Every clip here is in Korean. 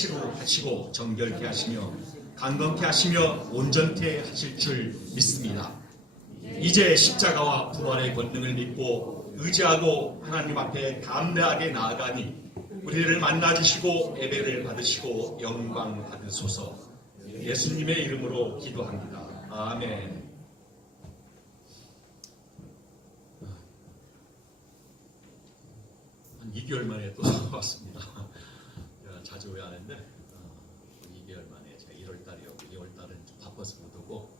일체로 하시고 정결케 하시며 강건케 하시며 온전케 하실 줄 믿습니다. 이제 십자가와 부활의 권능을 믿고 의지하고 하나님 앞에 담대하게 나아가니 우리를 만나주시고 예배를 받으시고 영광 받으소서. 예수님의 이름으로 기도합니다. 아멘. 한 2개월 만에 또 왔습니다. 제가 자주 왜 안 했는데 2개월 만에 제가 1월 달이었고 2월 달은 좀 바빠서 못 오고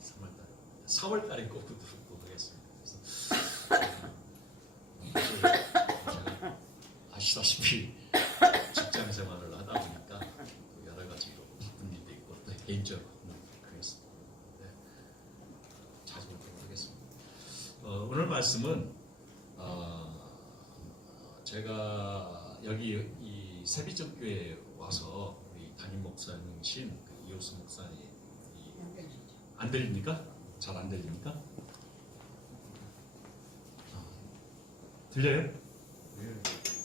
3월 달, 4월 달에 꼭 듣고 하겠습니다. 그래서 제가 아시다시피 직장 생활을 하다 보니까 여러 가지로 바쁜 일도 있고 또 개인적으로 그랬습니다. 네, 자주 오도록 하겠습니다. 오늘 말씀은 제가 여기 이 세비전교회에 와서 우리 담임 목사님이신 이호수 목사님 안 들립니까? 잘 안 들립니까? 들려요?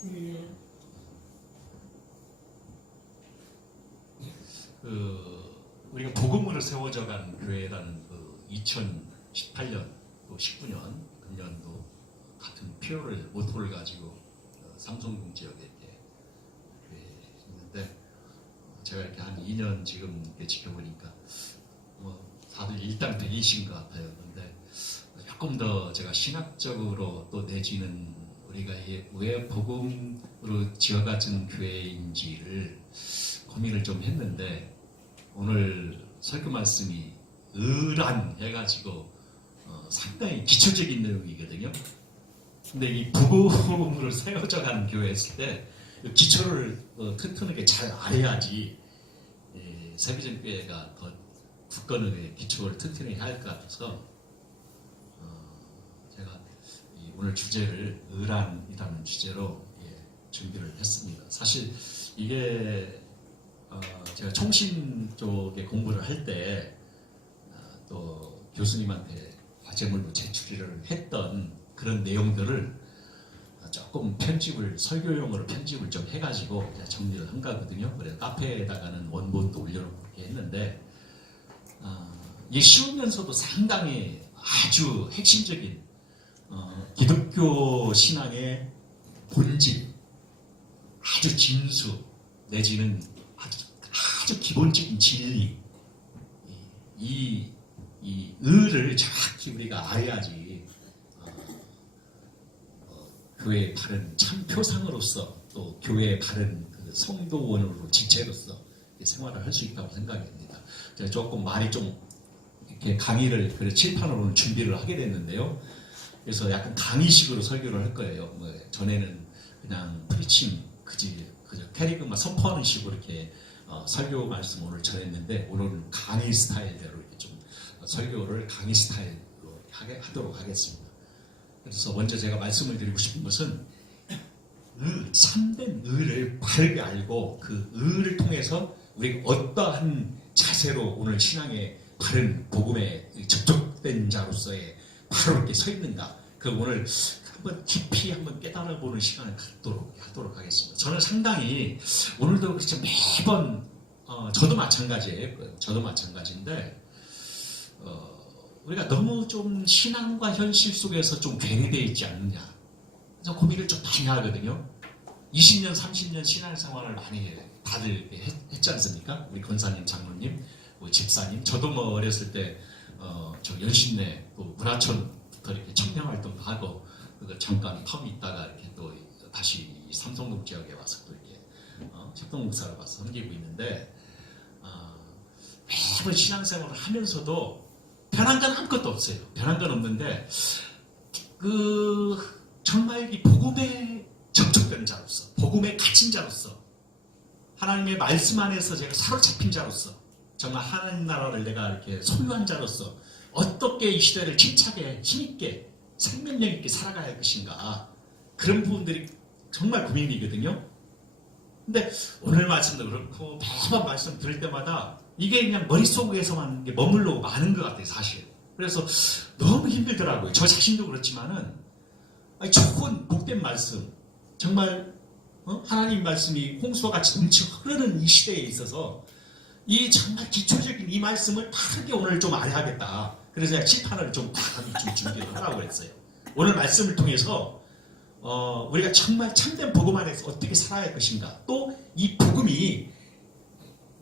네. 우리가 복음으로 세워져간 교회라는 2018년 또 19년 금년도 같은 모토를 가지고 삼성동 지역에 이렇게 있는데 제가 이렇게 한 2년 지금 이렇게 지켜보니까 다들 일당백이신 것 같아요. 근데 조금 더 제가 신학적으로 또 내지는 우리가 왜 복음으로 지어가진 교회인지를 고민을 좀 했는데 오늘 설교 말씀이 의란 해가지고 상당히 기초적인 내용이거든요. 근데 이 복음으로 세워져 가는 교회였을 때 기초를 튼튼하게 잘 알아야지 세비전교회가 더 굳건하게 기초를 튼튼히 해야 할 것 같아서 제가 오늘 주제를 의란이라는 주제로 준비를 했습니다. 사실 이게 제가 총신 쪽에 공부를 할 때 또 교수님한테 과제물로 제출을 했던 그런 내용들을 조금 설교용으로 편집을 좀 해가지고 정리를 한 거거든요. 그래서 카페에다가는 원본도 올려놓고 했는데 이게 쉬우면서도 상당히 아주 핵심적인 기독교 신앙의 본질, 아주 진수 내지는 아주 기본적인 진리, 이 의를 정확히 우리가 알아야지 교회의 바른 참 표상으로서 또 교회의 바른 성도원으로 지체로서 생활을 할 수 있다고 생각합니다. 제가 조금 말이 좀 이렇게 강의를 칠판으로는 준비를 하게 됐는데요. 그래서 약간 강의식으로 설교를 할 거예요. 전에는 그냥 프리칭 그저 캐리그마 선포하는 식으로 이렇게 설교 말씀 오늘 전했는데 오늘은 강의 스타일대로 이렇게 좀 설교를 강의 스타일로 하도록 하겠습니다. 그래서 먼저 제가 말씀을 드리고 싶은 것은 참된 의를 바르게 알고 그 의를 통해서 우리가 어떠한 자세로 오늘 신앙의 바른 복음에 접촉된 자로서의 바로 이렇게 서 있는가, 그 오늘 한번 깊이 한번 깨달아보는 시간을 하도록 하겠습니다. 저는 상당히 오늘도 그렇죠. 매번 저도 마찬가지예요. 저도 마찬가지인데 우리가 너무 좀 신앙과 현실 속에서 좀 괴리되어 있지 않느냐. 그래서 고민을 좀 많이 하거든요. 20년, 30년 신앙생활을 많이 다들 했지 않습니까? 우리 권사님, 장로님, 집사님. 저도 어렸을 때 저 연신내 또 문화촌부터 이렇게 청년활동도 하고 잠깐 텀이 있다가 이렇게 또 다시 삼성동 지역에 와서 또 이렇게 협동목사로 와서 섬기고 있는데 매번 신앙생활을 하면서도 변한 건 아무것도 없어요. 변한 건 없는데 정말 이 복음에 접촉된 자로서, 복음에 갇힌 자로서, 하나님의 말씀 안에서 제가 사로잡힌 자로서, 정말 하나님 나라를 내가 이렇게 소유한 자로서 어떻게 이 시대를 힘차게, 힘있게, 생명력 있게 살아가야 할 것인가, 그런 부분들이 정말 고민이거든요. 근데 오늘 말씀도 그렇고 매번 말씀 들을 때마다 이게 그냥 머릿속에서만 머물러 많은 것 같아요, 사실. 그래서 너무 힘들더라고요. 저 자신도 그렇지만은 좋은 복된 말씀, 정말 하나님 말씀이 홍수와 같이 넘쳐 흐르는 이 시대에 있어서 이 정말 기초적인 이 말씀을 바르게 오늘 좀 알아야겠다. 그래서 제가 칠판을 좀 준비를 하라고 했어요. 오늘 말씀을 통해서 우리가 정말 참된 복음 안에서 어떻게 살아야 할 것인가. 또 이 복음이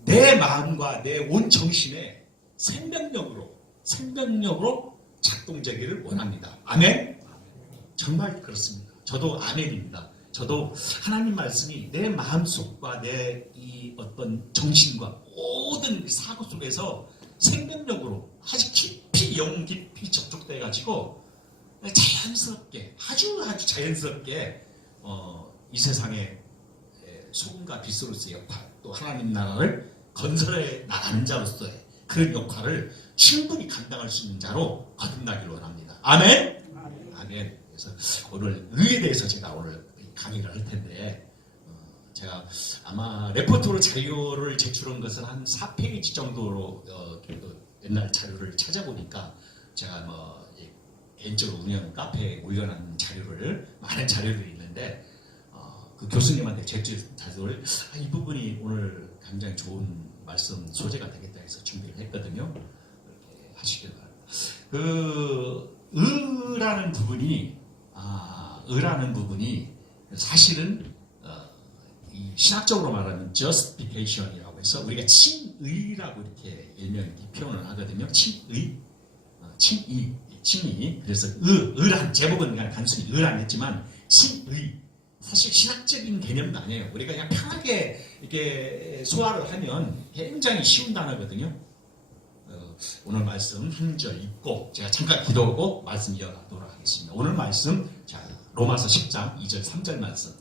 내 마음과 내 온 정신에 생명력으로 작동되기를 원합니다. 아멘? 정말 그렇습니다. 저도 아멘입니다. 저도 하나님 말씀이 내 마음속과 내 이 어떤 정신과 모든 사고 속에서 생명력으로 아주 깊이 영 깊이 접촉돼 가지고 자연스럽게 아주 자연스럽게 이 세상의 소금과 빛으로서의 역할, 또 하나님 나라를 건설해 나가는 자로서의 그런 역할을 충분히 감당할 수 있는 자로 거듭나기를 원합니다. 아멘? 아멘. 그래서 오늘 의에 대해서 제가 오늘 강의를 할 텐데, 제가 아마 레포트로 자료를 제출한 것은 한 4페이지 정도로 옛날 자료를 찾아보니까 제가 개인적으로 운영 카페에 올려놓은 많은 자료들이 있는데, 그 교수님한테 제출 자료를 이 부분이 오늘 굉장히 좋은 말씀 소재가 되겠다 해서 준비를 했거든요. 그렇게 하시길 바랍니다. 의라는 부분이 사실은 이 신학적으로 말하면 justification이라고 해서 우리가 칭의라고 이렇게 일명 이렇게 표현을 하거든요. 칭의. 그래서 의란 제목은 그냥 단순히 의란 했지만 칭의. 사실 신학적인 개념도 아니에요. 우리가 그냥 편하게 이렇게 소화를 하면 굉장히 쉬운 단어거든요. 오늘 말씀 한 절 읽고 제가 잠깐 기도하고 말씀 이어가도록 하겠습니다. 오늘 말씀 로마서 10장 2절 3절 말씀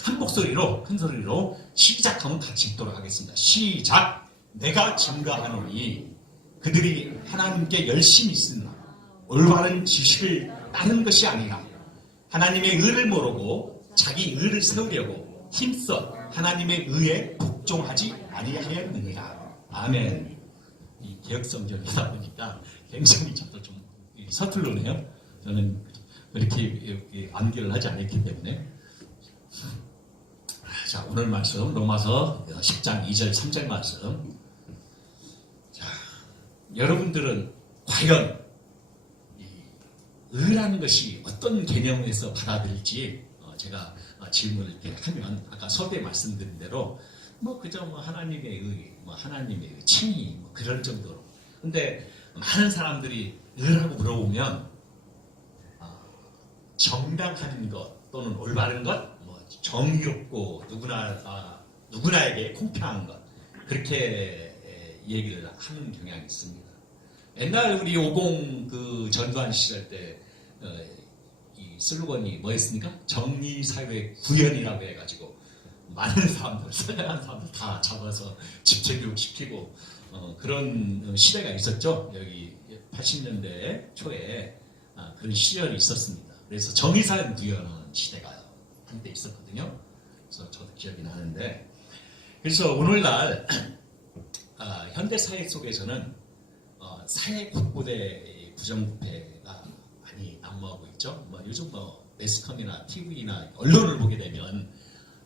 한 목소리로 큰 소리로 시작하면 같이 읽도록 하겠습니다. 시작. 내가 증거하노니 그들이 하나님께 열심히 쓰나 올바른 지식을 따른 것이 아니라 하나님의 의를 모르고 자기 의를 세우려고 힘써 하나님의 의에 복종하지 아니하였느니라. 아멘. 이 개혁성경이다 보니까 굉장히 저도 좀 서툴르네요. 저는 그렇게 암기를 하지 않았기 때문에. 자, 오늘 말씀 로마서 10장 2절 3절 말씀. 자, 여러분들은 과연 이 의라는 것이 어떤 개념에서 받아들일지 제가 질문을 이렇게 하면 아까 서두에 말씀드린 대로 그저 하나님의 의, 하나님의 칭의 그럴 정도로. 근데 많은 사람들이 의라고 물어보면 정당한 것 또는 올바른 것, 정의롭고 누구나에게 공평한 것 그렇게 얘기를 하는 경향이 있습니다. 옛날 우리 50 그 전두환 시절 때 이 슬로건이 뭐였습니까? 정의사회 구현이라고 해가지고 많은 사람들, 선량한 사람들 다 잡아서 집체교육 시키고 그런 시대가 있었죠. 여기 80년대 초에 그런 시절이 있었습니다. 그래서 정의사회 구현하는 시대가 한때 있었거든요. 그래서 저도 기억이 나는데, 그래서 오늘날 현대사회 속에서는 사회 곳곳에 부정부패가 많이 난무하고 있죠. 요즘 매스컴이나 TV나 언론을 보게 되면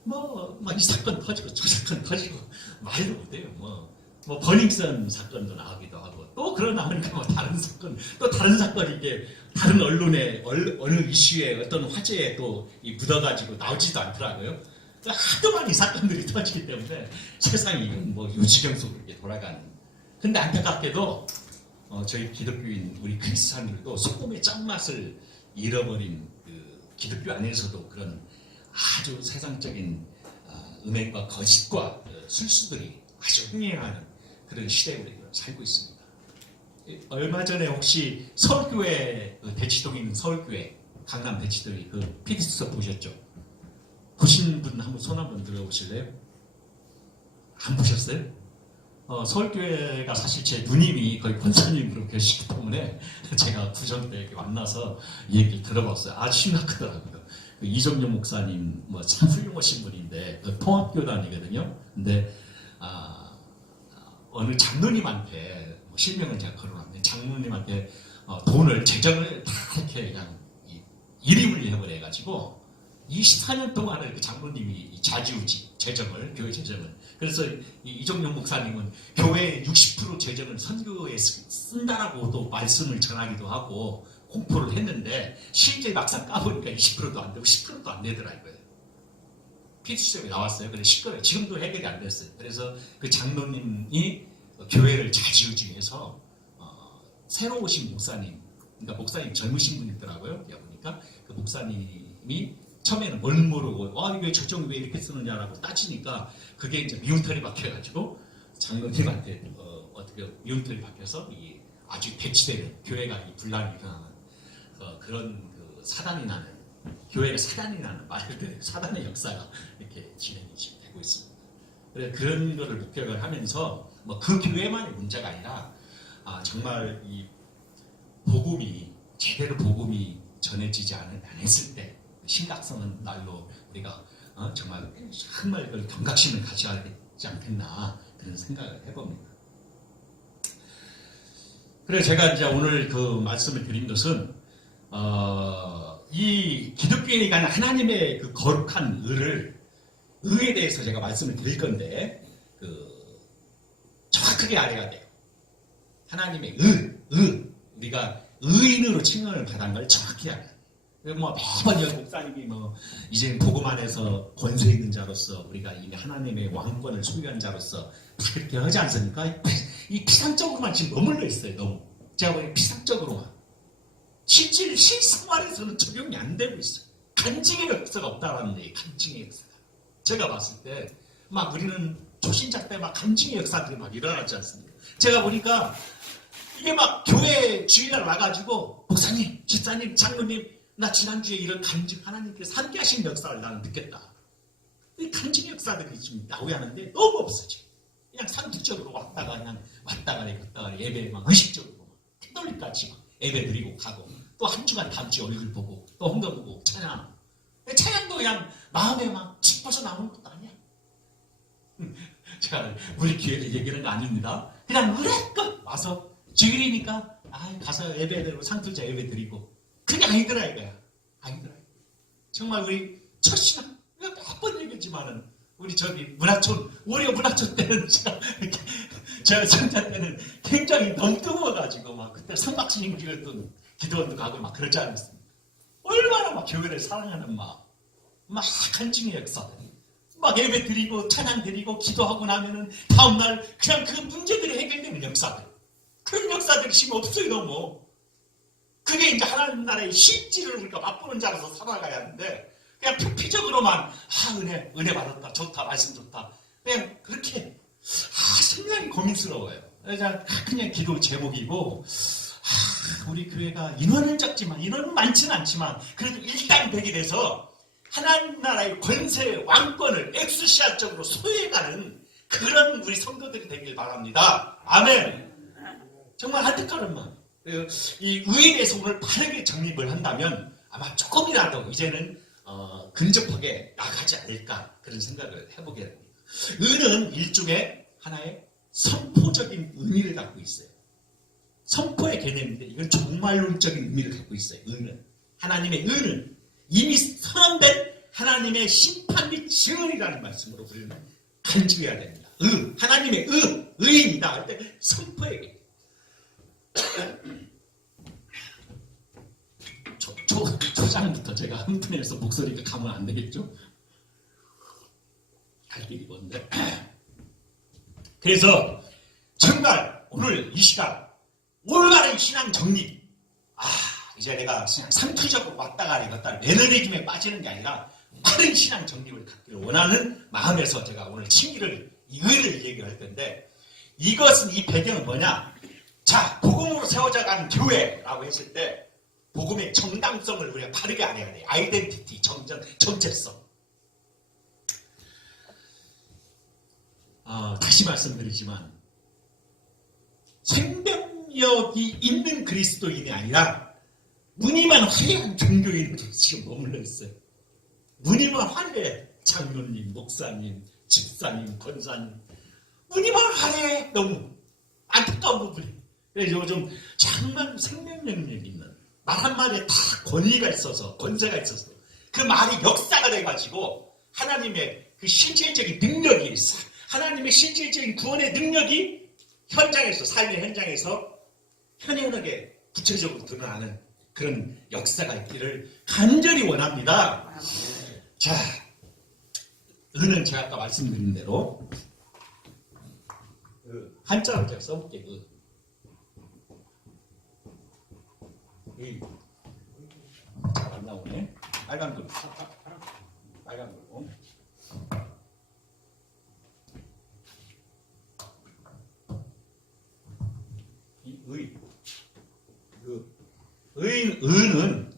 이 사건 터지고 저 사건 터지고 말도 못해요. 버닝썬 사건도 나오기도 하고 또 그러나니까 다른 사건이 이게 다른 언론에 어느 이슈에 어떤 화제에 또 묻어가지고 나오지도 않더라고요. 하도 많이 사건들이 터지기 때문에 세상이 요지경 속으로 이렇게 돌아가는. 근데 안타깝게도 저희 기독교인 우리 크리스찬들도 소금의 짠맛을 잃어버린 그 기독교 안에서도 그런 아주 세상적인 음행과 거짓과 술수들이 아주 흥행하는 그런 시대에 우리가 살고 있습니다. 얼마 전에 혹시 서울교회 대치동에 있는 서울교회 강남 대치동에 그 피디수첩 보셨죠? 보신 분 한번 손 한번 들어보실래요? 안 보셨어요? 서울교회가 사실 제 누님이 거의 권사님으로 계시기 때문에 제가 구정 때 만나서 이 얘기를 들어봤어요. 아주 심각하더라고요. 이정용 목사님 참 훌륭하신 분인데 통합교단이거든요. 근데 어느 장로님한테 실명은 제가 거론합니다. 장로님한테 재정을 다 이렇게 그냥 일임을 해버려가지고 24년 동안을 그 장로님이 좌지우지 재정을, 교회 재정을. 그래서 이종용 목사님은 교회의 60% 재정을 선교에 쓴다라고도 말씀을 전하기도 하고 공포를 했는데 실제 막상 까보니까 20%도 안 되고 10%도 안 되더라고요. 피드시점이 나왔어요. 그래서 시끄러워요. 지금도 해결이 안 됐어요. 그래서 그 장로님이 교회를 좌지우지해서 새로 오신 목사님, 그러니까 목사님 젊으신 분이더라고요. 보니까 그 목사님이 처음에는 뭘 모르고 이게 재정이 왜 이렇게 쓰느냐라고 따지니까 그게 이제 미운털이 박혀가지고 장로님한테 어떻게 미운털이 박혀서 이 아주 배치되는 교회가 이 분란이 일어나는 그런 그 사단이 나는, 교회가 사단이 나는 말 그대로 사단의 역사가 이렇게 진행이 지금 되고 있습니다. 그래서 그런 거를 목격을 하면서 뭐 그 교회만의 문제가 아니라 정말 이 복음이 제대로 복음이 전해지지 않았을 때 심각성은 날로 우리가 정말 그 경각심을 가져야 되지 않겠나 그런 생각을 해봅니다. 그래서 제가 이제 오늘 그 말씀을 드린 것은 이 기독교인이 가는 하나님의 그 거룩한 의에 대해서 제가 말씀을 드릴 건데 정확하게 알아야 돼요. 하나님의 우리가 의인으로 칭언을 받은 걸 정확히 알아야 돼요. 뭐 매번 목사님이 이제 복음 안에서 권세 있는 자로서 우리가 이미 하나님의 왕권을 소유한 자로서 다 그렇게 하지 않습니까? 이 피상적으로만 지금 머물러 있어요. 너무 제가 보기엔 피상적으로만 실생활에서는 적용이 안 되고 있어요. 간증의 역사가 없다라는 얘기. 간증의 역사가 제가 봤을 때 막 우리는 초신자 때 막 간증의 역사들이 막 일어나지 않습니까? 제가 보니까 이게 막 교회 주일날 와가지고 목사님, 집사님, 장로님 나 지난주에 이런 간증 하나님께서 함께 하신 역사를 나는 느꼈다. 이 간증의 역사들이 지금 나오야하는데 너무 없어져. 그냥 상투적으로 왔다가 예배 막 의식적으로 캐톨릭같이 막 예배 드리고 가고 또 한 주간 다음 주에 얼굴 보고 또 헌금 보고 찬양도 그냥 마음에 막 짚어서 나오는 것도 아니야. 제가 우리 교회를 얘기하는 거 아닙니다. 그냥 의뢰껏 와서 주일이니까 가서 예배 드리고 상투자 예배 드리고 그게 아니더라 이거야. 아니더라. 정말 우리 첫 신앙 몇 번 얘기했지만은 우리 문화촌 월요 문화촌 때는 제가 성자 때는 굉장히 너무 뜨거워가지고 막 그때 성막스님 기도했던 기도원도 가고 막 그러지 않았습니까? 얼마나 막 교회를 사랑하는 막 간증의 역사들. 막 예배 드리고 찬양 드리고 기도하고 나면은 다음날 그냥 그 문제들이 해결되는 역사들. 그런 역사들이 지금 없어요 너무. 그게 이제 하나님 나라의 실질을 우리가 맛보는 자로서 살아가야 하는데 그냥 표피적으로만 은혜 받았다 좋다 말씀 좋다 그냥 그렇게 생각이 고민스러워요. 그냥 기도 제목이고 우리 교회가 인원은 적지만 인원은 많지는 않지만 그래도 일당백이 돼서 하나님 나라의 권세 왕권을 엑스시아적으로 소유해가는 그런 우리 성도들이 되길 바랍니다. 아멘. 정말 안타까운 마음. 이 의에 대해서 오늘 바르게 정립을 한다면 아마 조금이라도 이제는 근접하게 나가지 않을까 그런 생각을 해보게 됩니다. 의는 일종의 하나의 선포적인 의미를 갖고 있어요. 선포의 개념인데 이건 종말론적인 의미를 갖고 있어요. 의는 하나님의 의는 이미 선언된 하나님의 심판 및 증언이라는 말씀으로 우리는 간직해야 됩니다. 하나님의 의인이다 할 때 선포의 개념. 초장부터 제가 한 분에서 목소리가 가면 안 되겠죠? 갈 길이 먼데. 그래서 정말 오늘 이 시간 올바른 신앙 정립. 이제 내가 그냥 상투적으로 왔다가 매너리즘에 빠지는 게 아니라 빠른 신앙 정립을 갖기를 원하는 마음에서 제가 오늘 의를 얘기할 텐데 이것은 이 배경은 뭐냐? 자, 복음으로 세워져 가는 교회라고 했을 때 복음의 정당성을 우리가 바르게 알아야 돼요. 아이덴티티, 정체성. 다시 말씀드리지만 생명력이 있는 그리스도인이 아니라 무늬만 화려한 종교인들이 지금 머물러 있어요. 무늬만 화려해. 장로님, 목사님, 집사님, 권사님. 무늬만 화려해. 너무 안타까운 부분이. 그래서 요즘 정말 생명력 있는 말 한마디에 다 권위가 있어서 권세가 있어서 그 말이 역사가 돼가지고 하나님의 그 실질적인 능력이 있어. 하나님의 실질적인 구원의 능력이 현장에서, 삶의 현장에서 현현하게 구체적으로 드러나는 그런 역사가 있기를 간절히 원합니다. 자, 은은 제가 아까 말씀드린 대로 한자로 제가 써볼게요. 잘 안 나오네. 빨간 글. 빨간 글. 이 의는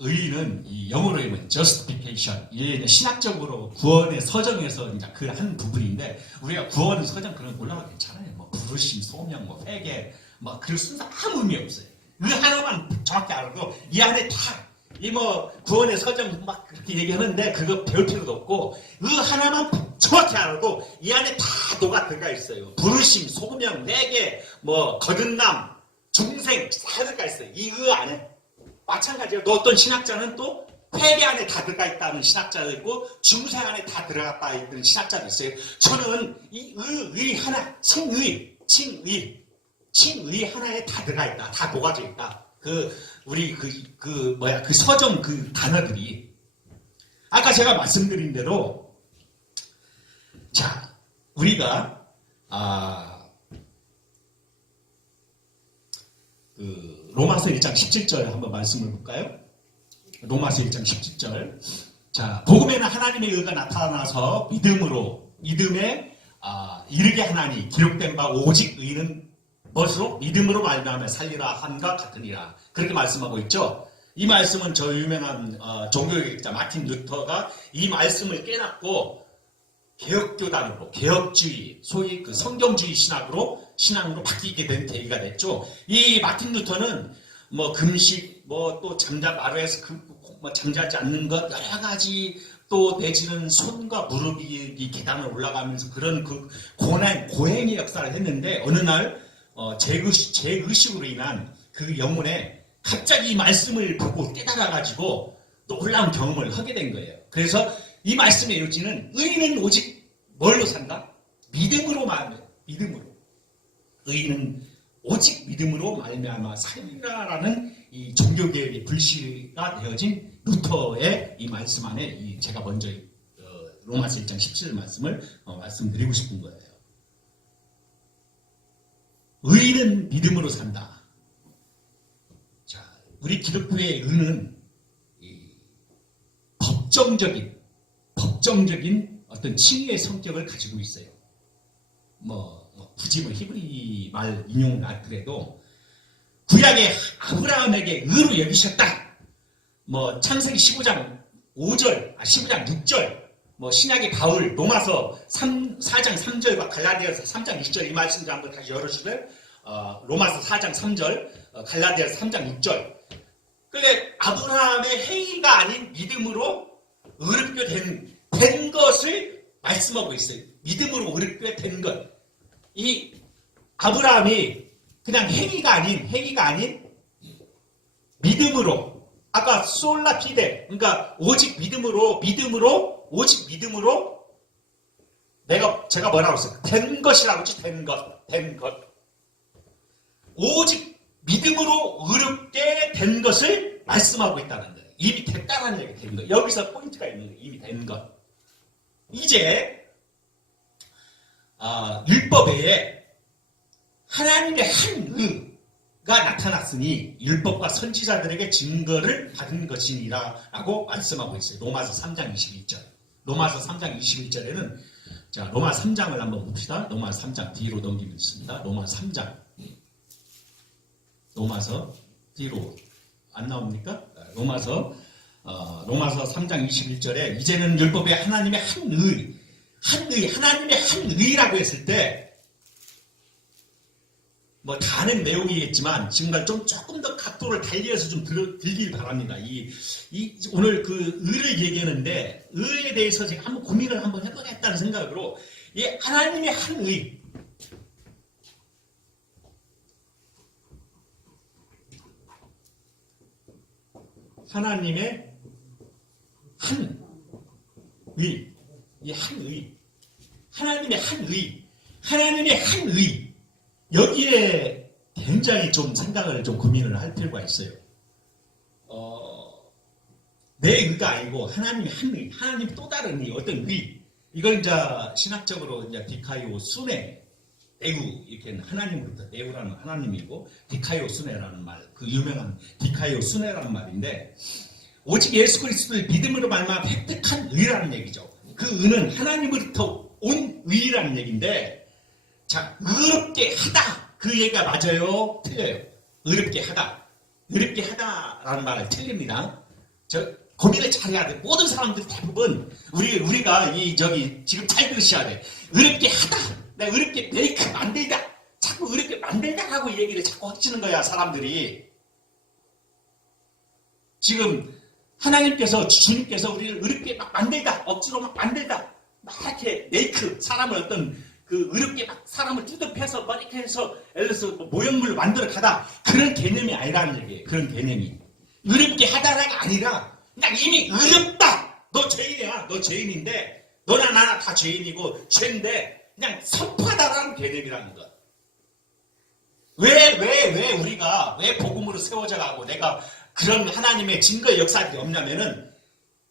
의는 이 영어로 하면 justification. 이게 신학적으로 구원의 서정에서 이제 그 한 부분인데 우리가 구원 서정 그런 거 올라가도 괜찮아요. 뭐 부르심, 소명, 뭐 회개, 뭐 그 순서 아무 의미 없어요. 그 하나만 정확히 알아도 이 안에 다 이 뭐 구원의 서정 막 그렇게 얘기하는데 그거 배울 필요도 없고 그 하나만 정확히 알아도 이 안에 다 녹아 들어가 있어요. 부르심, 소명, 회개, 뭐 거듭남, 중생 다 들어가 있어요. 이 안에 마찬가지로 또 어떤 신학자는 또 회개 안에 다 들어가 있다는 신학자도 있고 중생 안에 다 들어갔다 있는 신학자도 있어요. 저는 이 의 하나, 칭의 하나에 다 들어가 있다. 다 녹아져 있다. 우리 그 서정 그 단어들이 아까 제가 말씀드린 대로 자, 우리가 로마서 1장 17절 한번 말씀을 볼까요? 로마서 1장 17절. 자, 복음에는 하나님의 의가 나타나서 믿음에 이르게 하나니 기록된 바 오직 의는 무엇으로? 믿음으로 말미암아 살리라 함과 같으니라. 그렇게 말씀하고 있죠. 이 말씀은 저 유명한 종교개혁자 마틴 루터가 이 말씀을 깨닫고 개혁교단으로, 개혁주의, 소위 그 성경주의 신앙으로 바뀌게 된 계기가 됐죠. 이 마틴 루터는 뭐 금식, 뭐 또 마루에서 잠자지 않는 것 여러 가지 또 내지는 손과 무릎이 이 계단을 올라가면서 그런 그 고행의 역사를 했는데 어느 날 죄의식으로 인한 그 영혼에 갑자기 이 말씀을 보고 깨달아가지고 놀라운 경험을 하게 된 거예요. 그래서 이 말씀의 요지는 의인은 오직 뭘로 산다? 믿음으로 말미암아. 믿음으로. 의인은 오직 믿음으로 말미암아 살리라라는 이 종교개혁의 불씨가 되어진 루터의 이 말씀 안에 제가 먼저 로마서 1장 17절 말씀을 말씀드리고 싶은 거예요. 의인은 믿음으로 산다. 자, 우리 기독교의 의는 법정적인 어떤 칭의의 성격을 가지고 있어요. 굳이 히브리 말 인용을 하더라도 구약의 아브라함에게 의로 여기셨다. 창세기 15장 5절, 15장 6절, 신약의 바울, 로마서 4장 3절과 갈라디아서 3장 6절 이 말씀도 한번 다시 열어주세요. 로마서 4장 3절, 갈라디아서 3장 6절. 근데 아브라함의 행위가 아닌 믿음으로 의롭게 된 것을 말씀하고 있어요. 믿음으로 의롭게 된 것. 이 아브라함이 그냥 행위가 아닌 믿음으로 아까 솔라 피데 그러니까 오직 믿음으로 제가 뭐라고 했어요? 된 것이라고 했지. 된 것. 오직 믿음으로 의롭게 된 것을 말씀하고 있다는 거예요. 이미 됐다는 얘기 된 거. 여기서 포인트가 있는 거예요. 이미 된 것. 이제 율법 외에 하나님의 한 의가 나타났으니 율법과 선지자들에게 증거를 받은 것이니라 라고 말씀하고 있어요. 로마서 3장 21절. 로마서 3장 21절에는 자, 로마 3장을 한번 봅시다. 로마 3장 뒤로 넘기면 있습니다. 로마 3장. 로마서 뒤로 안 나옵니까? 로마서 3장 21절에 이제는 율법에 하나님의 하나님의 한 의라고 했을 때 다 아는 내용이겠지만 지금까지 조금 더 각도를 달리해서 좀 들길 바랍니다. 오늘 그 의를 얘기하는데 의에 대해서 제가 한번 고민을 한번 해보겠다는 생각으로 이 하나님의 한 의. 하나님의 한 의, 이 한 의, 하나님의 한 의, 하나님의 한 의, 여기에 굉장히 좀 생각을 좀 고민을 할 필요가 있어요. 내 의가 아니고 하나님의 한 의, 하나님 또 다른 의, 어떤 의, 이걸 이제 신학적으로 이제 디카이오 순회, 내우, 이렇게 하나님으로부터 내우라는 하나님이고, 디카이오 순회라는 말, 그 유명한 디카이오 순회라는 말인데, 오직 예수 그리스도의 믿음으로 말미암아 획득한 의라는 얘기죠. 그 의는 하나님으로부터 온 의라는 얘기인데, 자, 의롭게 하다, 그 얘기가 맞아요? 틀려요? 의롭게 하다. 의롭게 하다라는 말은 틀립니다. 고민을 잘해야 돼. 모든 사람들 대부분 우리가 지금 잘 들으셔야 돼. 의롭게 하다. 내가 의롭게 메이크 만들다. 자꾸 의롭게 만들다라고 얘기를 자꾸 하시는 거야, 사람들이. 지금 하나님께서, 주님께서 우리를 의롭게 막 만들다, 억지로 막 만들다, 막 이렇게 메이크, 사람을 어떤 그 의롭게 막 사람을 뜯어패서 막 이렇게 해서 예를 들어서 모형물을 만들어 가다, 그런 개념이 아니라는 얘기예요. 그런 개념이. 의롭게 하다가 아니라 그냥 이미 의롭다. 너 죄인이야. 너 죄인인데 너나 나나 다 죄인이고 죄인데 그냥 선포하다라는 개념이라는 것. 왜 우리가 왜 복음으로 세워져 가고 내가 그런 하나님의 증거의 역사들이 없냐면은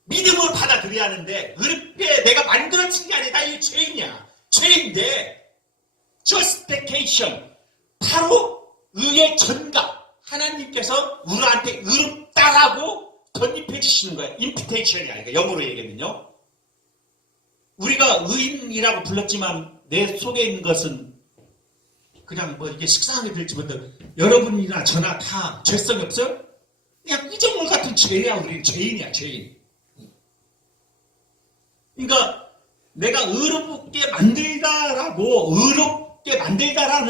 믿음으로 받아들여야 하는데 의롭게 내가 만들어진 게 아니라 이 죄인이야. 죄인데 justification 바로 의의 전가. 하나님께서 우리한테 의롭다라고 건립해 주시는 거예요. 임피테이션이 아니라 영어로 얘기하면요. 우리가 의인이라고 불렀지만 내 속에 있는 것은 그냥 뭐 이게 식상하게 들지 못해 여러분이나 저나 다 죄성이 없어요? 그냥 구정물 같은 죄야. 우리는 죄인이야, 죄인. 그러니까 내가 의롭게 만들다라고 의롭게 만들다라고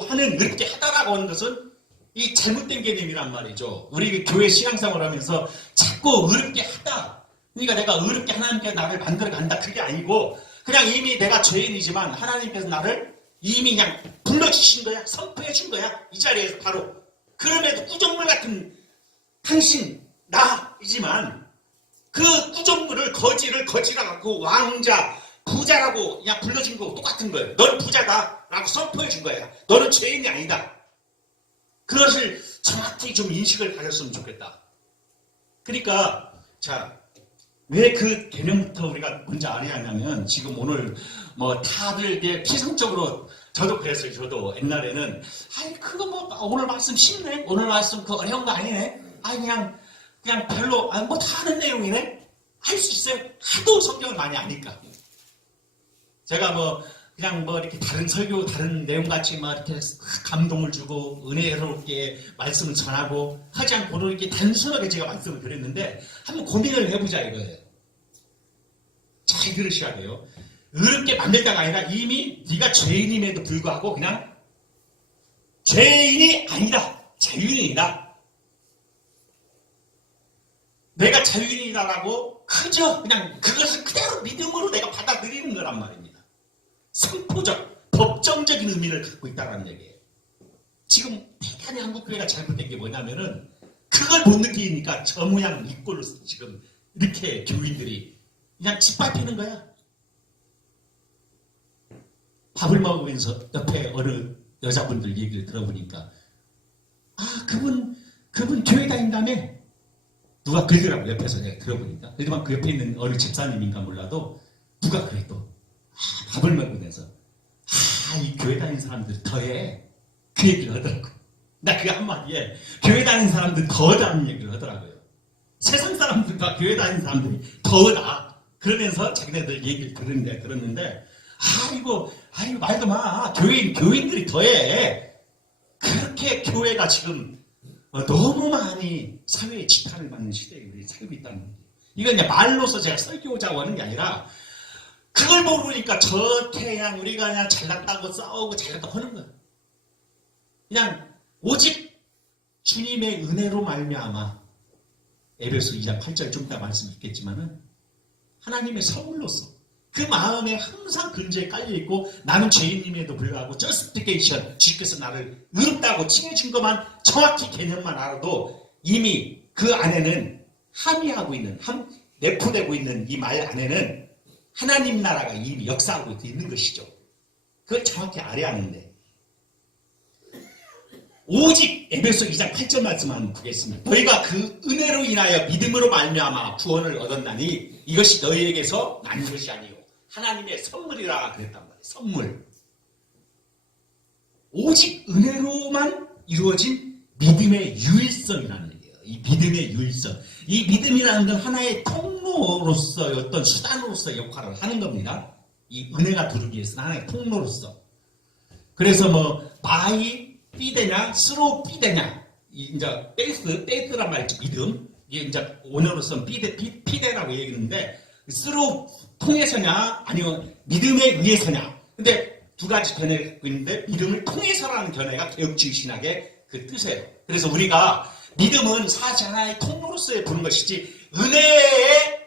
하는 의롭게 하다라고 하는 것은 이 잘못된 개념이란 말이죠. 우리 교회 신앙생활을 하면서 자꾸 의롭게 하다. 그러니까 내가 의롭게 하나님께 나를 만들어 간다. 그게 아니고 그냥 이미 내가 죄인이지만 하나님께서 나를 이미 그냥 불러주신 거야. 선포해 준 거야. 이 자리에서 바로. 그럼에도 구정물 같은 당신, 나이지만 그 구정물을 거지라 갖고 왕자, 부자라고 그냥 불러준 거 똑같은 거예요. 너는 부자다 라고 선포해 준 거야. 너는 죄인이 아니다. 그것을 정확히 좀 인식을 가졌으면 좋겠다. 그러니까 자, 왜 그 개념부터 우리가 먼저 알아야 하냐면 지금 오늘 뭐 다들 이게 피상적으로 저도 그랬어요. 저도 옛날에는 아이 그거 뭐 오늘 말씀 쉽네. 오늘 말씀 그 어려운 거 아니네. 아 그냥 별로 뭐 다 아는 내용이네. 할 수 있어요. 하도 성경을 많이 아니까. 제가 뭐 그냥 뭐 이렇게 다른 설교, 다른 내용 같이 막 이렇게 감동을 주고 은혜롭게 말씀을 전하고 하지 않고 이렇게 단순하게 제가 말씀을 드렸는데 한번 고민을 해보자 이거예요. 잘 들으셔야 돼요. 의롭게 만들다가 아니라 이미 네가 죄인임에도 불구하고 그냥 죄인이 아니다. 자유인이다. 내가 자유인이다라고 그저 그냥 그것을 그대로 믿음으로 내가 받아들이는 거란 말입니다. 선포적, 법정적인 의미를 갖고 있다는 얘기예요. 지금 대단히 한국교회가 잘못된 게 뭐냐면은 그걸 못 느끼니까 저 모양 이 꼴로 지금 이렇게 교인들이 그냥 짓밟히는 거야. 밥을 먹으면서 옆에 어느 여자분들 얘기를 들어보니까 아 그분 교회 다닌다며 누가 그러더라고. 옆에서 내가 들어보니까 그래도 그 옆에 있는 어느 집사님인가 몰라도 누가 그래도 밥을 먹으면서 이 교회 다니는 사람들 더해 그 얘기를 하더라고. 나 그 한마디에 교회 다니는 사람들 더하다는 얘기를 하더라고요. 세상 사람들과 교회 다니는 사람들이 더하다. 그러면서 자기네들 얘기를 들었는데 아이고 말도 마. 교인들이 더해. 그렇게 교회가 지금 너무 많이 사회의 지탄을 받는 시대에 우리 살고 있다는 거예요. 이건 그냥 말로서 제가 설교자고 하는 게 아니라 그걸 모르니까 저 태양 우리가 그냥 잘났다고 싸우고 잘났다고 하는 거야. 그냥 오직 주님의 은혜로 말미암아 에베소 2장 8절 좀 이따 말씀 있겠지만은 하나님의 선물로서 그 마음에 항상 근저에 깔려있고 나는 죄인임에도 불구하고 justification 주께서 나를 의롭다고 칭해준 것만 정확히 개념만 알아도 이미 그 안에는 함의하고 있는, 내포되고 있는 이 말 안에는 하나님 나라가 이미 역사하고 있는 것이죠. 그걸 정확히 알아야 하는데, 오직 에베소 2장 8절 말씀 한번 보겠습니다. 너희가 그 은혜로 인하여 믿음으로 말미암아 구원을 얻었나니 이것이 너희에게서 난 것이 아니요 하나님의 선물이라 그랬단 말이에요. 선물. 오직 은혜로만 이루어진 믿음의 유일성이라는 얘기예요. 이 믿음의 유일성. 이 믿음이라는 건 하나의 통로로서의 어떤 수단으로서 역할을 하는 겁니다. 이 은혜가 들어오기 위해서는 하나의 통로로서. 그래서 뭐 바이 삐되냐 스로 삐되냐 이제 베이스란 말이죠. 믿음. 이게 이제 원어로서는 피대라고 얘기하는데 스로 통해서냐 아니면 믿음에 의해서냐. 근데 두 가지 견해가 있는데 믿음을 통해서라는 견해가 개혁주의 신학의 그 뜻이에요. 그래서 우리가 믿음은 사실 하나의 통로로서의 보는 것이지 은혜의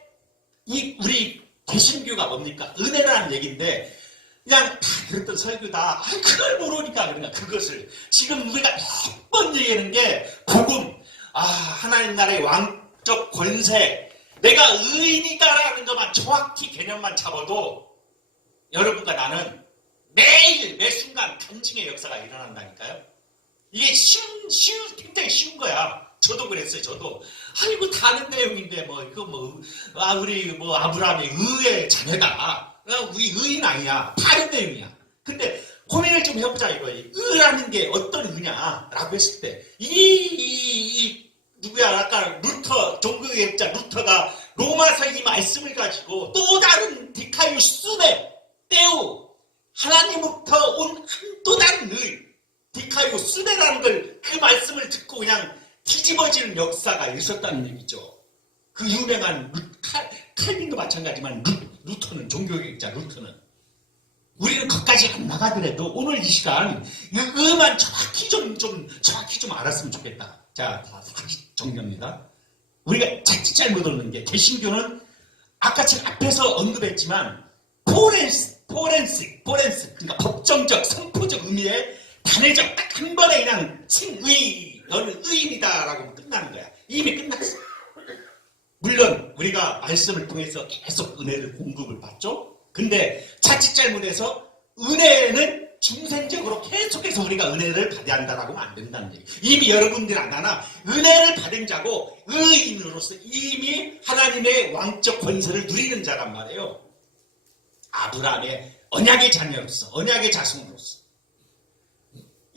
이 우리 개신교가 뭡니까? 은혜라는 얘기인데 그냥 다 들었던 설교다. 그걸 모르니까 그러니까 그것을 지금 우리가 몇 번 얘기하는 게 복음, 하나님 나라의 왕적 권세, 내가 의인이다라는 것만 정확히 개념만 잡아도 여러분과 나는 매일 매 순간 간증의 역사가 일어난다니까요. 이게 굉장히 쉬운 거야. 저도 그랬어요. 저도 아이고 다 아는 내용인데 우리 아브라함의 의의 자녀다. 우리 의인 아니야. 다른 내용이야. 근데 고민을 좀 해보자 이거. 의라는 게 어떤 의냐라고 했을 때 누구야 아까 루터 종교개혁자 루터가 로마서 이 말씀을 가지고 또 다른 디카이오스네 때우 하나님부터 온 또 다른 의 디카이오스네라는 걸 그 말씀을 듣고 그냥 뒤집어지는 역사가 있었다는 얘기죠. 그 유명한 칼빈도 마찬가지지만 루터는 종교개혁자 루터는 우리는 거기까지 안 나가더라도 오늘 이 시간 의만 정확히 좀 알았으면 좋겠다. 자, 다시 정리합니다. 우리가 자칫 잘못 얻는 게 개신교는 아까 제가 앞에서 언급했지만 포렌스 그러니까 법정적 선포적 의미의 단회적 딱 한 번에 그냥 승의 너는 의인이다라고 끝나는 거야. 이미 끝났어. 물론 우리가 말씀을 통해서 계속 은혜를 공급을 받죠. 근데 자칫 잘못해서 은혜는 중생적으로 계속해서 우리가 은혜를 받아야 한다라고 하면 안 된다는 얘기. 이미 여러분들 나나 은혜를 받은 자고 의인으로서 이미 하나님의 왕적 권세를 누리는 자란 말이에요. 아브라함의 언약의 자녀로서 언약의 자손으로서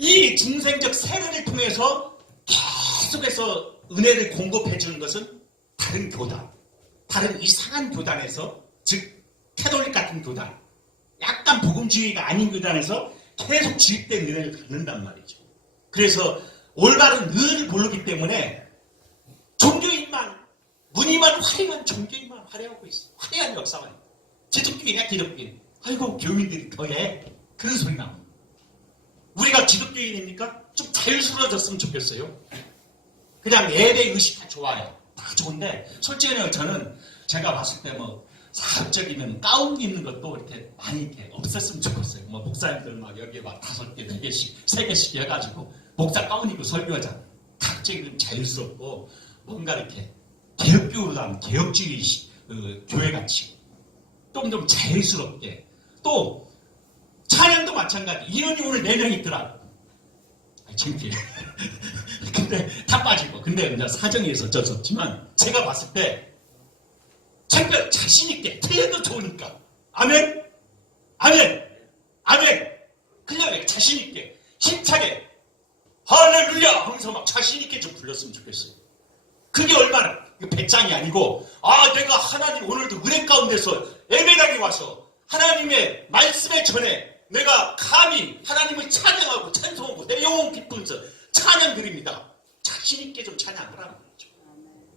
이 중생적 세례를 통해서 계속해서 은혜를 공급해 주는 것은 다른 교단, 다른 이상한 교단에서 즉 캐톨릭 같은 교단, 약간 복음주의가 아닌 교단에서 계속 주입된 은혜를 갖는단 말이죠. 그래서 올바른 의를 모르기 때문에 종교인만 무늬만 화려한 종교인만 화려하고 있어. 화려한 역사만. 기독교인이야 기독교인. 아이고 교인들이 더해. 그런 소리 나옵니다. 우리가 기독교인입니까? 좀 자유스러워졌으면 좋겠어요. 그냥 예배 의식 다 좋아요. 다 좋은데 솔직히 저는 제가 봤을 때 사업적이면 가운 입는 것도 이렇게 많이 이렇게 없었으면 좋겠어요. 목사님들 막 여기에 막 5개, 4개씩, 3개씩 해가지고 목사 가운 입고 설교하잖아요. 각적인 자유스럽고 뭔가 이렇게 개혁주의 교회같이 좀 자유스럽게 또 찬양도 마찬가지. 인원이 오늘 4명 있더라. 창피해. 근데 다 빠지고. 근데 이제 사정이 있어서 어쩔 수 없지만 제가 봤을 때 정말 자신있게 틀려도 좋으니까 아멘 아멘 아멘 그냥 자신있게 힘차게 할렐루야 하면서 막 자신있게 좀 불렀으면 좋겠어요. 그게 얼마나 배짱이 아니고 내가 하나님 오늘도 은혜 가운데서 예배당에 와서 하나님의 말씀에 전에 내가 감히 하나님을 찬양하고 찬송하고 내 영혼 기쁘면서 찬양 드립니다. 자신있게 좀 찬양하라는 거죠.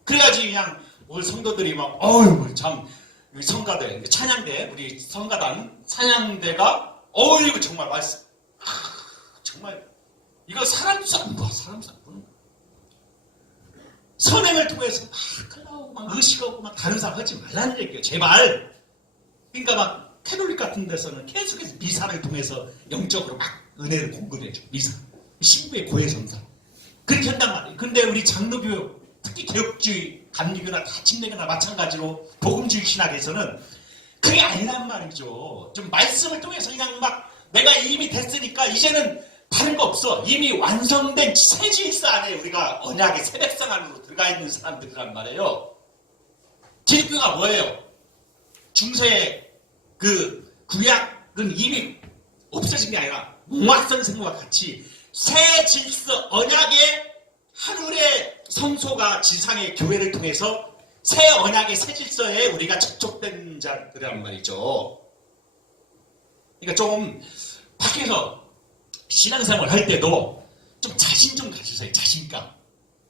그래야지 그냥 우리 성도들이 막 참 우리 성가대 찬양대 우리 성가단 찬양대가 이거 정말 말씀 정말 이거 사람도 안 봐. 사람도 안 보는 거야. 선행을 통해서 막 흘러오고 막 의식하고 막 다른 사람 하지 말라는 얘기예요. 제발. 그러니까 막 캐톨릭 같은 데서는 계속해서 미사를 통해서 영적으로 막 은혜를 공급해줘. 미사. 신부의 고해성사. 그렇게 한단 말이에요. 근데 우리 장로교 특히 개혁주의, 감리교나 다침례교나 마찬가지로 복음주의 신학에서는 그게 아니란 말이죠. 좀 말씀을 통해서 그냥 막 내가 이미 됐으니까 이제는 다른 거 없어. 이미 완성된 새 질서 안에 우리가 언약의 새백성 안으로 들어가 있는 사람들이란 말이에요. 기독교가 뭐예요? 중세 그 구약은 이미 없어진 게 아니라 몽학 선생과 같이 새 질서, 언약의 하늘의 성소가 지상의 교회를 통해서 새 언약의 새 질서에 우리가 접촉된 자들이란 말이죠. 그러니까 좀 밖에서 신앙생활 할 때도 좀 자신 좀 가지세요. 자신감.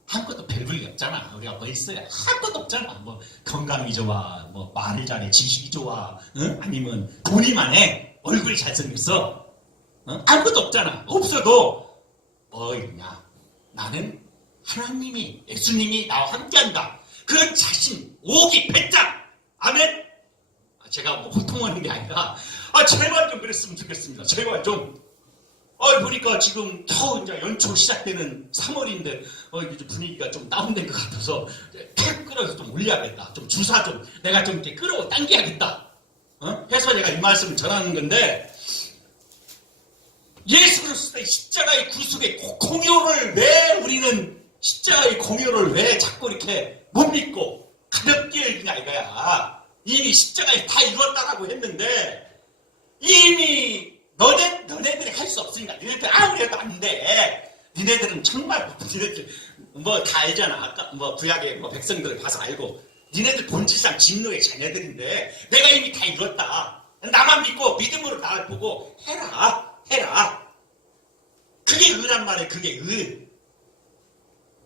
아무것도 별볼이 없잖아. 우리가 뭐 있어야 아무것도 없잖아. 뭐 건강이 좋아, 뭐 말을 잘해, 지식이 좋아, 응? 아니면 돈이만 해, 얼굴이 잘생겼어, 응? 아무것도 없잖아. 없어도 뭐 있냐? 나는 하나님이, 예수님이 나와 함께한다. 그런 자신, 오기, 배짱. 아멘. 제가 뭐 호통하는 게 아니라 제발 좀 그랬으면 좋겠습니다. 제발 좀. 보니까 지금 겨우 이제 연초 시작되는 3월인데 이제 분위기가 좀 다운된 것 같아서 탁 끌어서 좀 올려야겠다. 좀 주사 좀 내가 좀 이렇게 끌어 당겨야겠다. 해서 제가 이 말씀을 전하는 건데, 예수 그리스도의 십자가의 구속의 공효를 왜 우리는 십자가의 공효를 왜 자꾸 이렇게 못 믿고 가볍게 여기냐 이거야. 이미 십자가에 다 이뤘다라고 했는데 이미 너네들이 할 수 없으니까 니네들 아무리 해도 안 돼. 니네들은 정말 니네들 뭐 다 알잖아. 아까 뭐 구약의 뭐 백성들을 봐서 알고 니네들 본질상 진노의 자녀들인데 내가 이미 다 이뤘다. 나만 믿고 믿음으로 나를 보고 해라. 그게 의란 말이에요. 그게 의.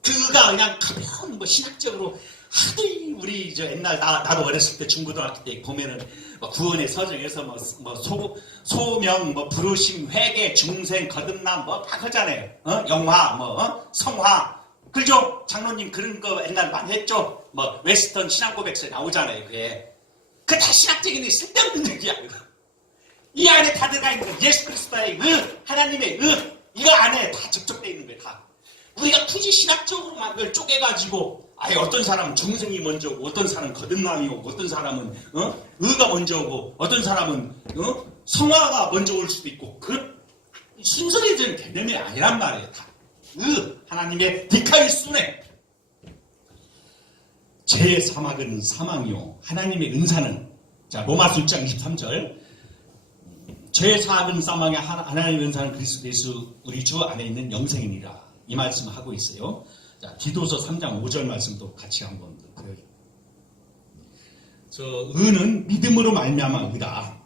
그가 그냥 가벼운 뭐 신학적으로 하도 우리 옛날 나도 어렸을 때 중고등학교 때 보면은 구원의 서적에서 소명, 부르심, 회개, 중생, 거듭남 다 하잖아요. 영화, 성화. 그죠? 장로님 그런 거 옛날 많이 했죠? 웨스턴 신앙고백서에 나오잖아요. 그게. 그 다 신학적인 쓸데없는 얘기야. 이 안에 다 들어가 있는 거. 예수 그리스도의 하나님의 이거 안에 다 접촉되어 있는 거예요. 다. 우리가 굳이 신학적으로만 그걸 쪼개가지고 어떤 사람은 중생이 먼저 오고 어떤 사람은 거듭남이 오고 어떤 사람은 의가 먼저 오고 어떤 사람은 성화가 먼저 올 수도 있고 그 순서에 대한 개념이 아니란 말이에요. 다 하나님의 디카이순에 제 사막은 사망이요 하나님의 은사는 로마서 6장 23절 제 사막은 사망이요 하나님의 은사는 그리스도 예수 우리 주 안에 있는 영생이니라. 이 말씀을 하고 있어요. 자, 디도서 3장 5절 말씀도 같이 한번 보여요. 의는 믿음으로 말미암아 의다.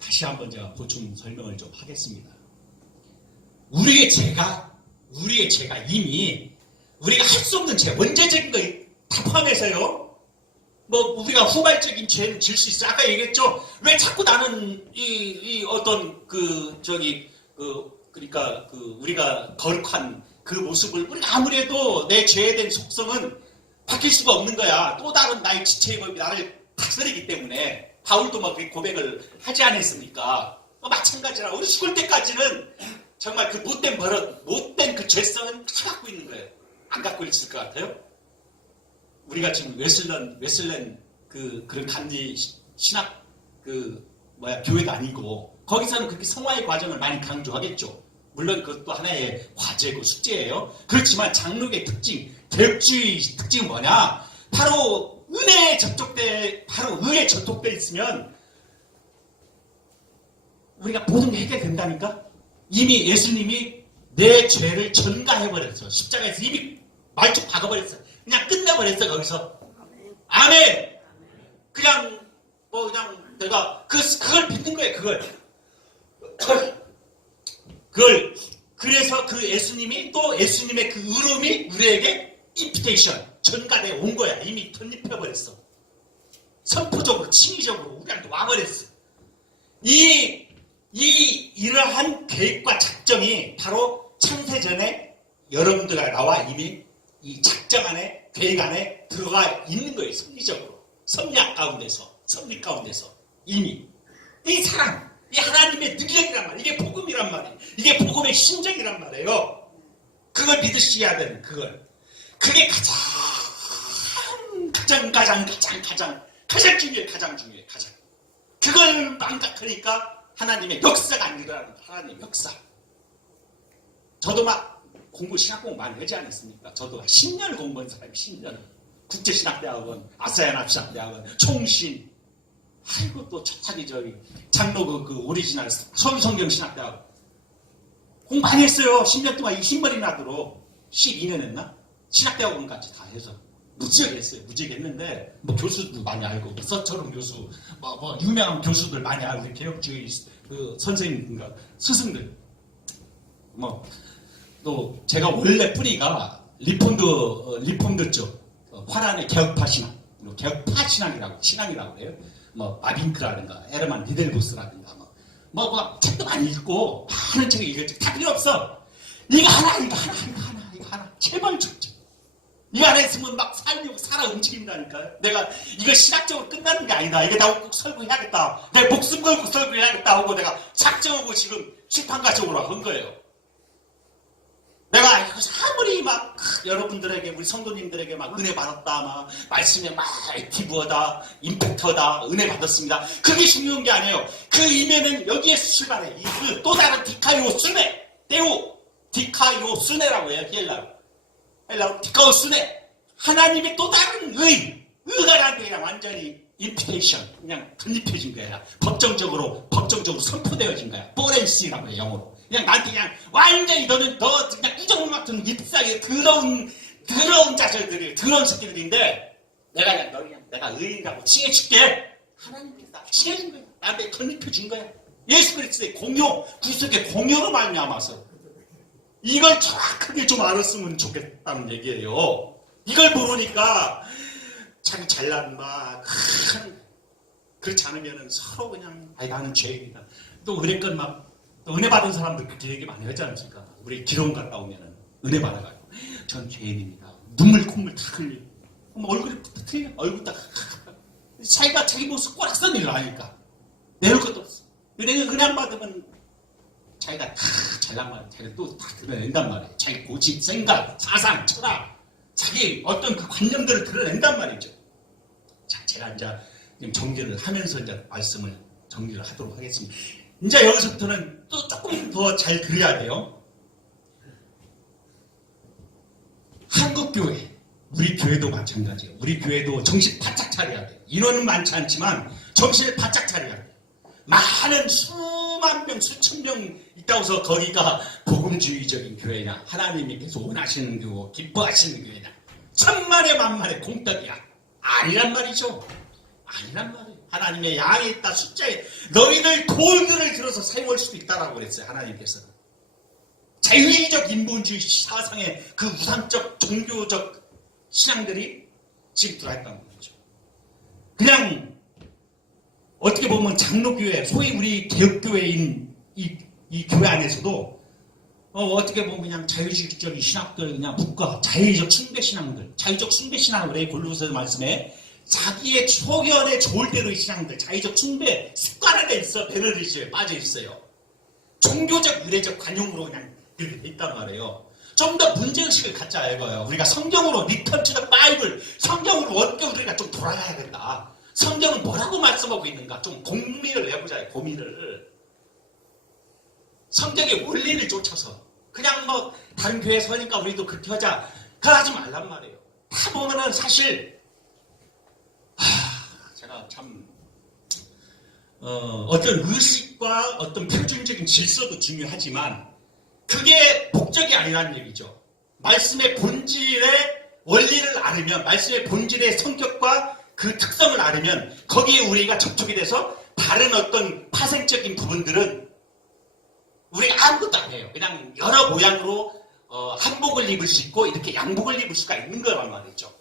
다시 한번 제가 보충 설명을 좀 하겠습니다. 우리의 죄가 이미 우리가 할 수 없는 죄, 원죄적인 거 다 포함해서요. 우리가 후발적인 죄는 질 수 있어. 아까 얘기했죠. 왜 자꾸 나는 그러니까 우리가 거룩한 그 모습을 우리가 아무리 해도 내 죄에 대한 속성은 바뀔 수가 없는 거야. 또 다른 나의 지체의 법이 나를 다스리기 때문에 바울도 그렇게 고백을 하지 않았습니까? 마찬가지라 우리 죽을 때까지는 정말 그 못된 버릇, 못된 그 죄성은 다 갖고 있는 거예요. 안 갖고 있을 것 같아요? 우리가 지금 웨슬렌 그런 간디 신학 교회도 아니고 거기서는 그렇게 성화의 과정을 많이 강조하겠죠. 물론 그것도 하나의 과제고 숙제예요. 그렇지만 장로의 특징, 개혁주의 특징은 뭐냐? 바로 의에 접촉돼 있으면 우리가 모든 게 해결된다니까. 이미 예수님이 내 죄를 전가해버렸어. 십자가에서 이미 말뚝 박아버렸어. 그냥 끝내버렸어. 거기서. 아멘. 그냥 내가 그걸 믿는 거예요. 그걸 그래서 그 예수님이 또 예수님의 그 의로움이 우리에게 임피테이션 전가돼 온 거야. 이미 덧입혀버렸어. 선포적으로 칭의적으로 우리한테 와버렸어. 이러한 계획과 작정이 바로 창세전에 여러분들과 나와 이미 이 작정 안에 계획 안에 들어가 있는 거예요. 섭리적으로 섭리 가운데서 이미 이 사랑 이 하나님의 능력이란 말이에요. 이게 복음이란 말이에요. 이게 복음의 심정이란 말이에요. 그걸 믿으셔야 되는 그걸. 그게 가장 중요해. 가장. 그걸 망각하니까 하나님의 역사가 안 일어나는 거예요. 하나님의 역사. 저도 막 신학 공부 많이 하지 않았습니까? 저도 10년을 공부한 사람이 10년을. 국제신학대학원, 아사얀 합신학대학원, 총신. 아이고 또 저기 장로 그 오리지널 서울성경신학대학원. 공부 많이 했어요. 10년 동안 이 흰머리 나도록 12년 했나? 신학대학원까지 다 해서. 무지하게 했어요. 무지하게 했는데, 뭐 교수도 많이 알고, 서철웅 교수, 유명한 교수들 많이 알고, 개혁주의 그 선생님인가, 스승들. 또 제가 원래 뿌리가 리폼드 쪽, 화란의 개혁파 신앙, 개혁파 신앙이라고 그래요. 마빈크라든가, 에르만 리델보스라든가, 책도 많이 읽고, 많은 책을 읽었죠. 다 필요 없어. 이거 하나. 제발 좀. 이거 안에 있으면 막 살아 움직인다니까요. 내가 이거 신학적으로 끝나는 게 아니다. 이게 나 꼭 설교해야겠다. 내 목숨 걸고 설교해야겠다 하고 내가 작정하고 지금 출판가 쪽으로 한 거예요. 내가 아무리 막 여러분들에게 우리 성도님들에게 막 은혜 받았다, 막 말씀에 막 액티브하다, 임팩트하다, 은혜 받았습니다. 그게 중요한 게 아니에요. 그 이면은 여기에서 출발해. 그 또 다른 디카이오스네, 디카이오스네라고 해요. 헬라어 디카오스네. 하나님의 또 다른 의가 나한테 그냥 완전히 임피테이션, 그냥 건립해진 거야. 법정적으로 선포되어진 거야. 포렌시라고 해요, 영어로. 그냥 나한테 그냥 완전히 너 그냥 이정물 같은 잎사귀 더러운 자들이, 더러운 새끼들인데 내가 의인이라고 칭해줄게. 하나님께서 칭해준 거야. 나한테 건립해준 거야. 예수 그리스도의 구속의 공효로 말미암아서. 이걸 정확하게 좀 알았으면 좋겠다는 얘기예요. 이걸 모르니까 자기 잘난 그렇지 않으면 서로 그냥 나는 죄인이다. 또 그랬건 또 은혜 받은 사람들 그렇게 얘기 많이 하지 않습니까? 우리 기록 갔다 오면은 은혜 받아가지고 전 죄인입니다. 눈물 콧물 다 흘리고 얼굴이 틀려. 얼굴 딱 자기가 자기 모습 꼬락선 일을 하니까 내놓을 것도 없어. 내가 은혜 안 받으면 자기가 다 잘난 말, 자기가 또 다 드러낸단 말이에요. 자기 고집, 생각, 사상, 철학, 자기 어떤 그 관념들을 드러낸단 말이죠. 자, 제가 이제 정리를 하면서 이제 말씀을 정리를 하도록 하겠습니다. 이제 여기서부터는 또 조금 더 잘 들어야 돼요. 한국교회, 우리 교회도 마찬가지예요. 우리 교회도 정신 바짝 차려야 돼요. 인원은 많지 않지만 정신을 바짝 차려야 돼요. 많은 수만 명, 수천 명 있다고 해서 거기가 복음주의적인 교회냐, 하나님께서 원하시는 교회, 기뻐하시는 교회냐, 천만의 만만의 공덕이야. 아니란 말이죠. 아니란 말이에요. 하나님의 양에 있다, 숫자에 너희들 돌들을 들어서 사용할 수도 있다라고 그랬어요. 하나님께서. 자유주의적 인본주의 사상의 그 우상적 종교적 신앙들이 지금 들어왔다는 거죠. 그냥 어떻게 보면 장로교회, 소위 우리 개혁교회인 이 교회 안에서도 어떻게 보면 그냥 자유주의적인 신학들, 그냥 국가, 자유적 숭배신앙들, 자유적 숭배신앙을 해 골로새 말씀에 자기의 초견에 좋을 대로의 신앙들, 자유적 숭배 습관에 있어 베너리즘에 빠져 있어요. 종교적 의례적 관용으로 그냥 이렇게 돼 있단 말이에요. 좀 더 문제의식을 갖자 이거예요. 우리가 성경으로 리턴 투 더 바이블, 성경으로 어떻게 우리가 좀 돌아가야 된다. 성경은 뭐라고 말씀하고 있는가? 좀 고민을 해보자요. 고민을. 성경의 원리를 쫓아서 그냥 다른 교회 서니까 우리도 그렇게 하자. 그거 하지 말란 말이에요. 다 보면은 사실 제가 참 어떤 의식과 어떤 표준적인 질서도 중요하지만 그게 목적이 아니라는 얘기죠. 말씀의 본질의 원리를 알으면, 말씀의 본질의 성격과 그 특성을 알으면 거기에 우리가 접촉이 돼서 다른 어떤 파생적인 부분들은 우리가 아무것도 안 해요. 그냥 여러 모양으로 한복을 입을 수 있고 이렇게 양복을 입을 수가 있는 거란 말이죠.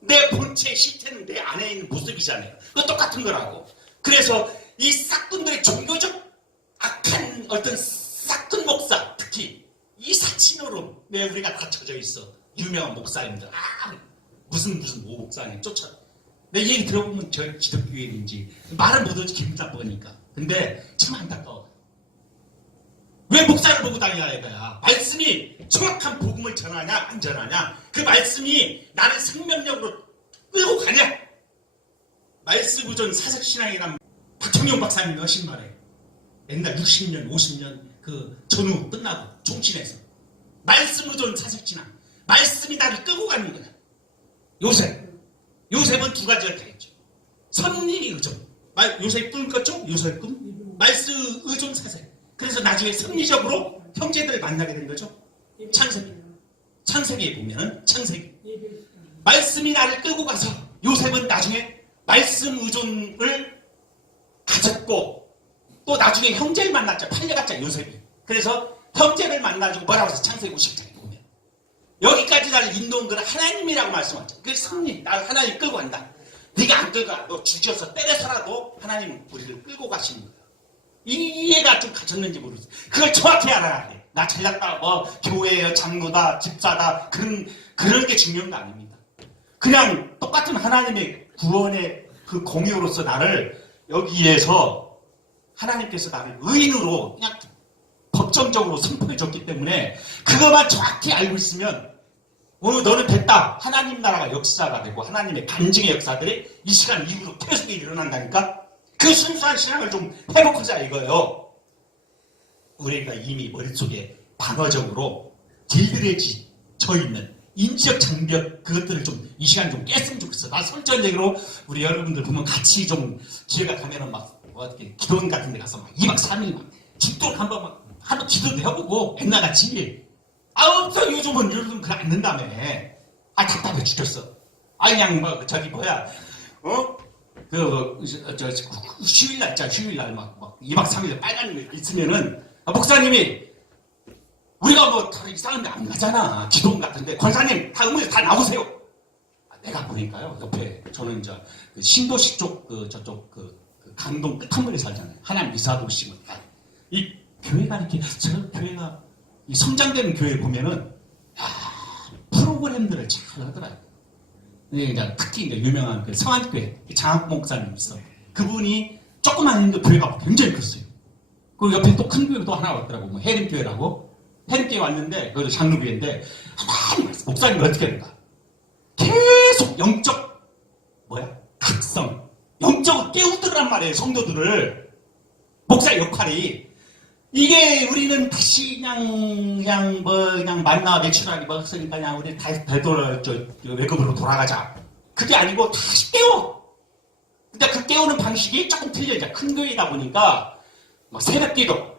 내 본체의 실체는 내 안에 있는 모습이잖아요. 그거 똑같은 거라고. 그래서 이 싹군들의 종교적 악한 어떤 싹군 목사, 특히 이 사칭으로 왜 우리가 갇혀져 있어. 유명한 목사님들. 무슨 목사님 쫓아. 내 얘기 들어보면 저 기독교인인지 말을 못하지 기분 나쁘니까. 근데 참 안타까워. 왜 목사를 보고 다녀야 이거야? 말씀이 정확한 복음을 전하냐 안 전하냐, 그 말씀이 나를 생명력으로 끌고 가냐. 말씀 의존 사색신앙이란 박형용 박사님이 하신 말에 옛날 60년 50년 그 전후 끝나고 종친에서 말씀 의존 사색신앙, 말씀이 나를 끌고 가는 거야. 요셉은 두 가지를 다 했죠. 선리 의존, 요셉 꿈꿨죠? 요셉 꿈, 말씀 의존 사색. 그래서 나중에 섭리적으로 형제들을 만나게 된 거죠. 창세기에 보면은 창세기 말씀이 나를 끌고 가서 요셉은 나중에 말씀 의존을 가졌고, 또 나중에 형제를 만났죠. 팔려갔죠, 요셉이. 그래서 형제를 만나주고 뭐라고 해서 창세기 50장에 보면 여기까지 나를 인도한 건 하나님이라고 말씀하죠. 그래서 섭리, 나를 하나님 끌고 간다. 네가 안 끌고 가, 너 죽여서 때려서라도 하나님은 우리를 끌고 가시는 거야. 이해가 좀 가졌는지 모르겠어요. 그걸 정확히 알아야 돼. 나 잘났다, 교회의 장로다, 집사다, 그런 게 중요한 거 아닙니다. 그냥 똑같은 하나님의 구원의 그 공유로서 나를 여기에서 하나님께서 나를 의인으로 그냥 법정적으로 선포해 줬기 때문에 그것만 정확히 알고 있으면 너는 됐다. 하나님 나라가 역사가 되고 하나님의 간증의 역사들이 이 시간 이후로 계속 일어난다니까. 그 순수한 신앙을 좀 회복하자 이거예요. 우리가 이미 머릿속에 방어적으로 길들여져 있는 인지적 장벽, 그것들을 좀 이 시간 좀 깼으면 좋겠어. 나 설전적으로 우리 여러분들 보면 같이 좀 기회가 가면은 어떻게 기도원 같은 데 가서 2박 3일 죽도록 한번 기도도 해보고 옛날같이. 없어. 요즘은 그래 안 된다며. 답답해 죽겠어. 그냥 휴일날 있잖아. 휴일날 2박 3일 빨간 일 있으면은 목사님이 우리가 이상한 데 안 가잖아. 기도원 같은데 권사님 다 의무에서 다 나오세요. 내가 보니까요, 옆에 저는 이제 그 신도시 쪽 저쪽 강동 끝한번에 살잖아요. 하남 미사도시 이 교회가 이렇게 저 교회가 이 성장되는 교회 보면은 프로그램들을 잘 하더라고요. 이제 특히 이제 유명한 그 성안교회 장학 목사님 있어. 그분이 조그만 있는 교회가 굉장히 컸어요. 그리고 옆에 또 큰 교회도 하나 왔더라고. 해림교회라고. 해림교회 왔는데 그것도 장로교회인데 목사님이 어떻게 된다. 계속 영적 각성, 영적으로 깨우더란 말이에요. 성도들을. 목사의 역할이. 이게 우리는 다시 그냥 만나 매출하기 먹었으니까 그냥 우리 다시 외급으로 돌아가자. 그게 아니고 다시 깨워. 근데 그 깨우는 방식이 조금 틀려. 이제 큰 교회다 보니까 새벽기도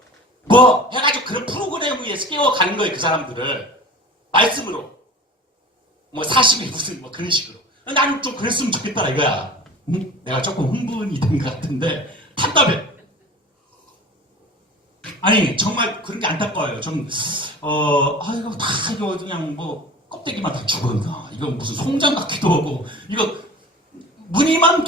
해가지고 그런 프로그램 위에서 깨워가는 거예요. 그 사람들을 말씀으로 40일 무슨 그런 식으로. 나는 좀 그랬으면 좋겠다 이거야. 내가 조금 흥분이 된 것 같은데 답답해. 정말 그런 게 안타까워요. 이거 그냥 껍데기만 다 죽었나. 이거 무슨 송장 같기도 하고, 이거 무늬만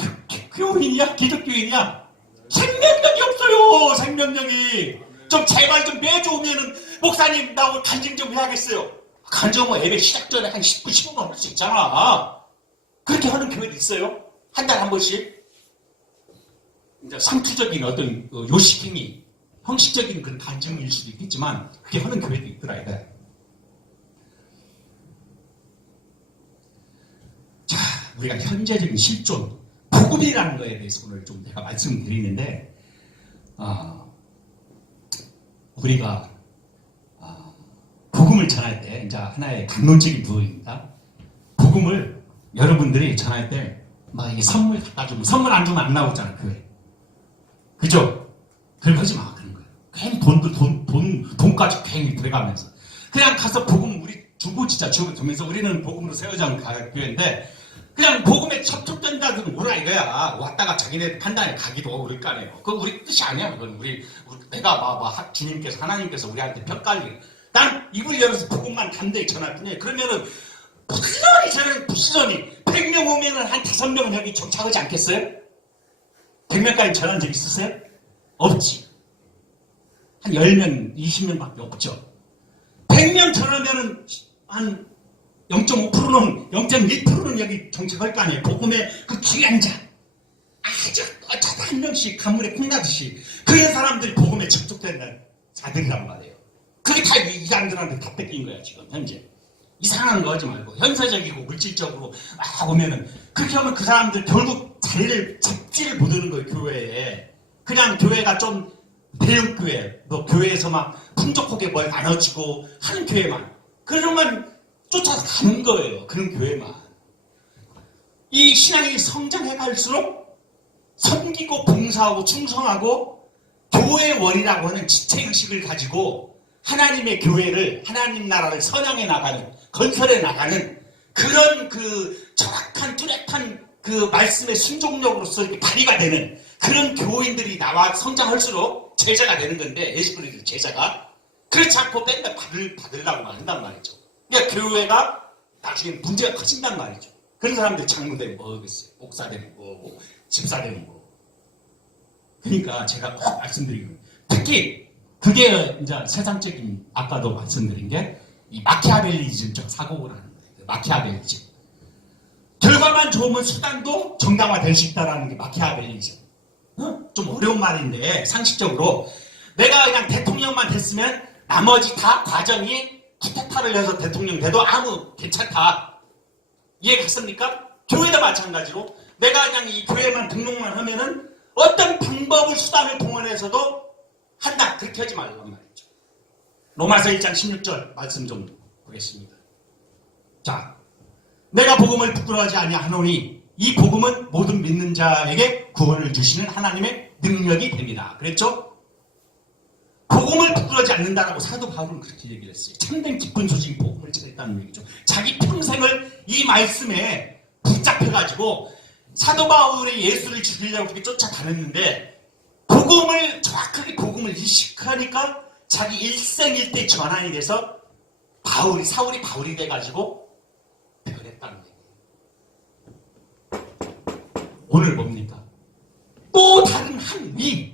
교인이야? 기독교인이야? 생명력이 없어요. 생명력이. 좀 제발 좀 매주 오면은 목사님 나 오늘 간증 좀 해야겠어요. 간증 예배 시작 전에 한 10분 15분 할 수 있잖아. 그렇게 하는 교회도 있어요. 한 달에 한 번씩. 이제 상투적인 어떤 요식행위, 형식적인 그런 간증일 수도 있겠지만 그게 하는 교회도 있더라 이거. 자, 우리가 현재적인 실존 복음이라는 거에 대해서 오늘 좀 내가 말씀드리는데, 우리가 복음을 전할 때 이제 하나의 강론적인 부분입니다. 복음을 여러분들이 전할 때 이 선물 갖다 주면 선물 안 주면 안 나오잖아 교회. 그죠? 그러지 마. 괜히 돈까지 괜히 들어가면서. 그냥 가서 복음 우리 주고 진짜 주면서 우리는 복음으로 세워져 간 교회인데, 그냥 복음에 접촉된다든 오라 이거야. 왔다가 자기네 판단에 가기도 우리 까네요. 그건 우리 뜻이 아니야. 그건 내가 주님께서, 하나님께서 우리한테 벽깔리. 난 입을 열어서 복음만 담대히 전할 뿐이에요. 그러면은, 부지런히 100명 오면은 한 5명은 여기 정착하지 않겠어요? 100명까지 전한 적 있으세요? 없지. 한 10명, 20명밖에 없죠. 100명 전하면은 한 0.5%는, 0.1%는 여기 정착할 거 아니에요. 복음의 그 귀한 자. 아주 어쩌다가 한 명씩 가물에 콩나듯이 그런 사람들이 복음에 접촉되는 자들이란 말이에요. 그게 다 이단들한테 다 뺏긴 거야 지금 현재. 이상한 거 하지 말고 현세적이고 물질적으로 막 오면은 그렇게 하면 그 사람들 결국 자리를 잡지를 못하는 거예요. 교회에. 그냥 교회가 좀 대형교회, 뭐 교회에서 막 풍족하게 뭘 나눠주고 하는 교회만, 그런 것만 쫓아서 가는 거예요. 그런 교회만. 이 신앙이 성장해 갈수록 섬기고 봉사하고 충성하고 교회의 원이라고 하는 지체의식을 가지고 하나님의 교회를, 하나님 나라를 선양해 나가는, 건설해 나가는 그런 그 정확한 뚜렷한 그 말씀의 순종력으로서 이렇게 발휘가 되는 그런 교인들이 나와 성장할수록 제자가 되는 건데, 예수 그리스도 제자가 그렇지 않고 맨날 받으려고만 한단 말이죠. 그러니까 교회가 나중에 문제가 커진단 말이죠. 그런 사람들이 장로되면 뭐 하겠어요? 목사 되는 거, 집사 되는 거. 그러니까 제가 꼭 말씀드리는, 특히 그게 이제 세상적인, 아까도 말씀드린 게 이 마키아벨리즘적 사고를 하는 거예요. 마키아벨리즘. 결과만 좋으면 수단도 정당화될 수 있다는 게 마키아벨리즘. 좀 어려운 말인데 상식적으로 내가 그냥 대통령만 됐으면 나머지 다 과정이 쿠데타를 해서 대통령 돼도 아무 괜찮다. 이해 갔습니까? 교회도 마찬가지로 내가 그냥 이 교회만 등록만 하면은 어떤 방법을 수단을 동원해서도 한다. 그렇게 하지 말란 말이죠. 로마서 1장 16절 말씀 좀 보겠습니다. 자, 내가 복음을 부끄러워하지 아니하노니 이 복음은 모든 믿는 자에게 구원을 주시는 하나님의 능력이 됩니다. 그랬죠? 복음을 부끄러워하지 않는다라고 사도 바울은 그렇게 얘기를 했어요. 참된 기쁜 소식 복음을 전했다는 얘기죠. 자기 평생을 이 말씀에 붙잡혀가지고 사도 바울이 예수를 죽이려고 그렇게 쫓아다녔는데 복음을 정확하게 복음을 인식하니까 자기 일생일대 전환이 돼서 사울이 바울이 돼가지고 변했다는 얘기예요. 오늘 뭡니까? 또 다른 한 위.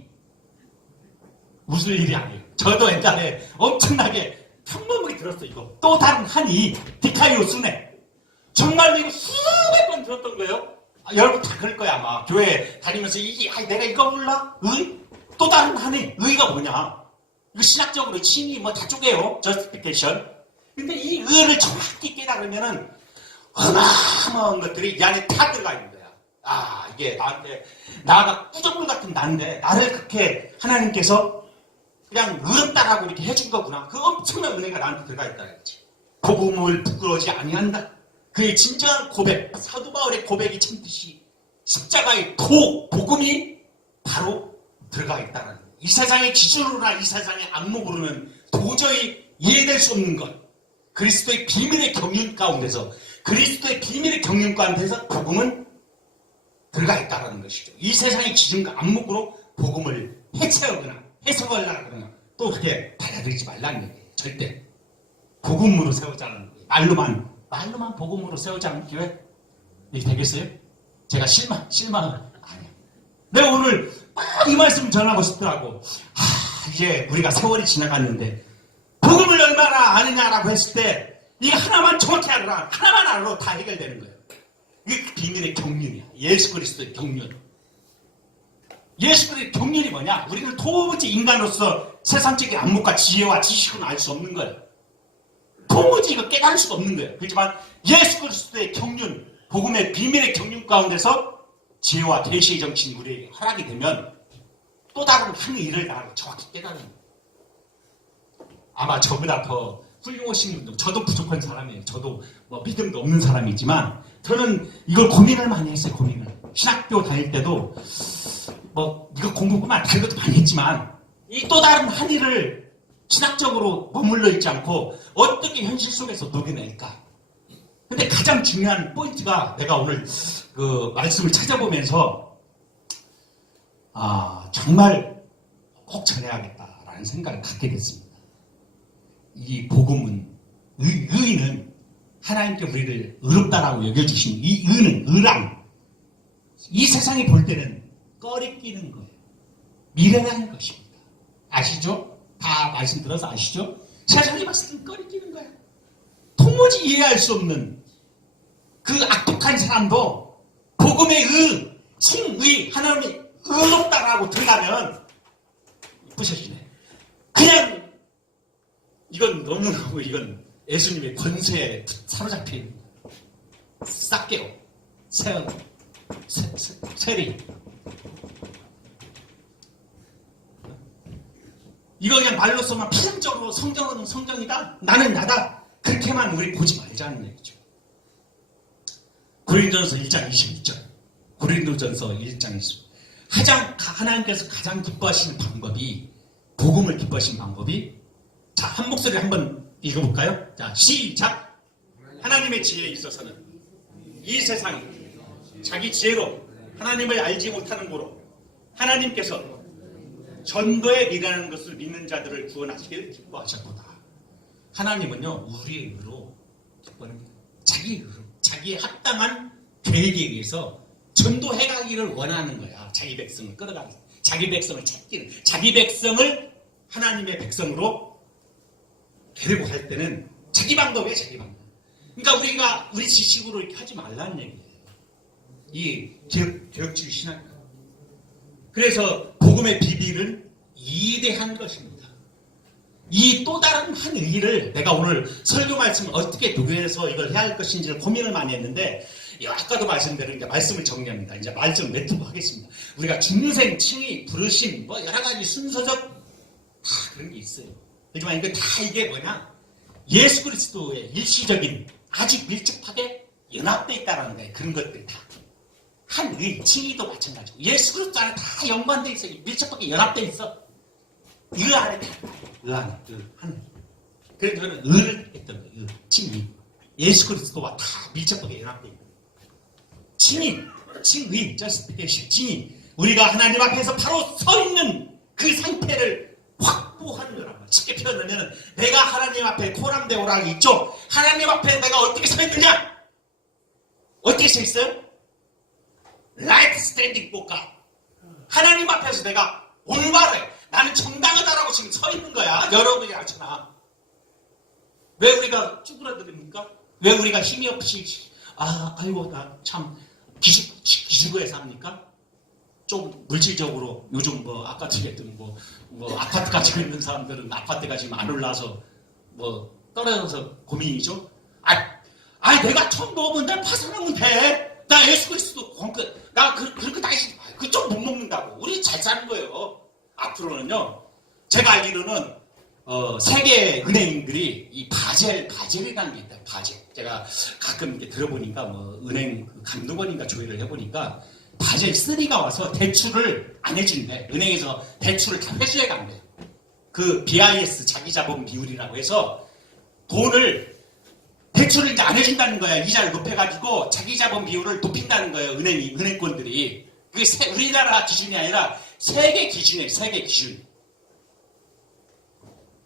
웃을 일이 아니에요. 저도 옛날에 엄청나게 평범하게 들었어요. 이거 또 다른 한 이. 디카이오스네. 정말로 이거 수백 번 들었던 거예요. 여러분 다 그럴 거야 아마. 교회 다니면서 이게 내가 이거 몰라? 의? 또 다른 한 의. 의가 뭐냐? 이거 신학적으로 칭이 뭐 다 쪼개요. 저스티피케이션. 근데 이 의를 정확히 깨달으면은 어마어마한 것들이 이 안에 다 들어가 있는 거야. 아, 이게 나한테, 나가 꾸정물 같은 나인데 나를 그렇게 하나님께서 그냥 의롭다라고 이렇게 해준 거구나. 그 엄청난 은혜가 나한테 들어가 있다 이거지. 복음을 부끄러워하지 아니한다. 그의 진정한 고백, 사도 바울의 고백이 참듯이 십자가의 복음이 바로 들어가 있다는 거예요. 이 세상의 기준으로나 이 세상의 안목으로는 도저히 이해될 수 없는 것. 그리스도의 비밀의 경륜 가운데서, 그리스도의 비밀의 경륜 가운데서 복음은 들어가 있다는 것이죠. 이 세상의 기준과 안목으로 복음을 해체하거나 해석하려고 그러나 또 그렇게 받아들이지 말라는 얘기예요. 절대. 복음으로 세우자는 거예요. 말로만 복음으로 세우자는 교회? 이게 되겠어요? 제가 실망은 아니에요. 내가 오늘 이 말씀 전하고 싶더라고. 이제 우리가 세월이 지나갔는데 복음을 얼마나 아느냐라고 했을 때 이거 하나만 정확히 알아라. 하나만 알아도 다 해결되는 거예요. 이게 비밀의 경륜이야. 예수 그리스도의 경륜. 예수 그리스도의 경륜이 뭐냐? 우리는 도무지 인간으로서 세상적인 안목과 지혜와 지식은 알 수 없는 거예요. 도무지 이거 깨달을 수가 없는 거예요. 그렇지만 예수 그리스도의 경륜, 복음의 비밀의 경륜 가운데서 지혜와 계시의 정신이 우리에게 허락이 되면 또 다른 한 일을 나를 정확히 깨달는 거예요. 아마 저보다 더 훌륭하신 분들, 저도 부족한 사람이에요. 저도 뭐 믿음도 없는 사람이지만 저는 이걸 고민을 많이 했어요. 신학교 다닐 때도 뭐 이거 공부만 다른 것도 많이 했지만 이 또 다른 한 일을 신학적으로 머물러 있지 않고 어떻게 현실 속에서 녹여낼까. 근데 가장 중요한 포인트가 내가 오늘 그 말씀을 찾아보면서 정말 꼭 전해야겠다라는 생각을 갖게 됐습니다. 이 복음은, 의는 하나님께 우리를 의롭다라고 여겨주신 이 의는, 의랑, 이 세상이 볼 때는 꺼리끼는 거예요. 미련한 것입니다. 아시죠? 다 말씀 들어서 아시죠? 세상이 봤을 때는 꺼리끼는 거예요. 도무지 이해할 수 없는 그 악독한 사람도 복음의 의, 신의, 하나님의 의롭다라고 들어가면 부셔지네. 그냥 이건 너무너무 이건 예수님의 권세에 사로잡힌 싹개요. 세리. 이거 그냥 말로서만 필연적으로 성경은 성경이다. 나는 나다. 그렇게만 우리 보지 말자는 얘기죠. 고린도전서 1장 22절. 고린도전서 1장 22절. 하나님께서 가장 기뻐하시는 방법이, 복음을 기뻐하시는 방법이, 자, 한 목소리를 한번 읽어볼까요? 자, 시작! 하나님의 지혜에 있어서는 이 세상이 자기 지혜로 하나님을 알지 못하는 고로 하나님께서 전도에 미라는 것을 믿는 자들을 구원하시기를 기뻐하셨구나. 하나님은요, 우리의 의로 기뻐하는 거예요. 자기 의로, 자기의 합당한 계획에 의해서 전도해가기를 원하는 거야. 자기 백성을 끌어가기, 자기 백성을 찾기를, 자기 백성을 하나님의 백성으로 데리고 갈 때는 자기 방법이에요, 자기 방법. 그러니까 우리 지식으로 이렇게 하지 말라는 얘기예요. 이 개혁주의 신학. 그래서 복음의 비밀은 이대한 것입니다. 이 또 다른 한 의의를 내가 오늘 설교 말씀을 어떻게 녹여서 이걸 해야 할 것인지를 고민을 많이 했는데, 아까도 말씀대로 이제 말씀을 정리합니다. 이제 말씀 맺도록 하겠습니다. 우리가 중생, 칭의, 부르심, 뭐 여러 가지 순서적 다 그런 게 있어요. 하지만 이게 뭐냐? 예수 그리스도의 일시적인 아주 밀접하게 연합되어 있다는 거예요. 그런 것들 다. 한 의, 칭의도 마찬가지고. 예수 그리스도 안에 다 연관되어 있어. 밀접하게 연합되어 있어. 의 안에 다. 의 안에. 한. 그래서 저는 의를 했던 거예요. 칭의. 예수 그리스도와 다 밀접하게 연합되어 있는 거예요. 칭의, justification, 칭의. 우리가 하나님 앞에서 바로 서 있는 그 상태를 확보하는 거라고. 쉽게 표현하면 내가 하나님 앞에 코람데오라고 있죠. 하나님 앞에 내가 어떻게 서 있느냐? 어떻게 서 있어요? Right standing before God. 하나님 앞에서 내가 올바르게 나는 정당하다라고 지금 서 있는 거야. 여러분이 알잖아. 왜 우리가 쭈그러들입니까? 왜 우리가 힘이 없이 아이고 나 참 기죽어야 삽니까? 좀 물질적으로 요즘 뭐 아까 얘기했던 뭐 아파트 가지고 있는 사람들은 아파트가 지금 안 올라서 뭐 떨어져서 고민이죠. 내가 처음 먹으면 파산하면 돼. 나 예수 그리스도 나 그렇게 그쪽 못 먹는다고. 우리 잘 사는 거예요. 앞으로는요. 제가 알기로는 세계 은행들이 이 바젤이라는 게 있다. 바젤. 제가 가끔 이렇게 들어보니까 뭐 은행 감독원인가 조회를 해보니까 바젤 3가 와서 대출을 안 해준대. 은행에서 대출을 다 회수해 간대. 그 BIS 자기자본 비율이라고 해서 대출을 이제 안 해준다는 거야. 이자를 높여가지고 자기자본 비율을 높인다는 거예요. 은행권들이. 그게 우리나라 기준이 아니라 세계 기준이에요. 세계 기준.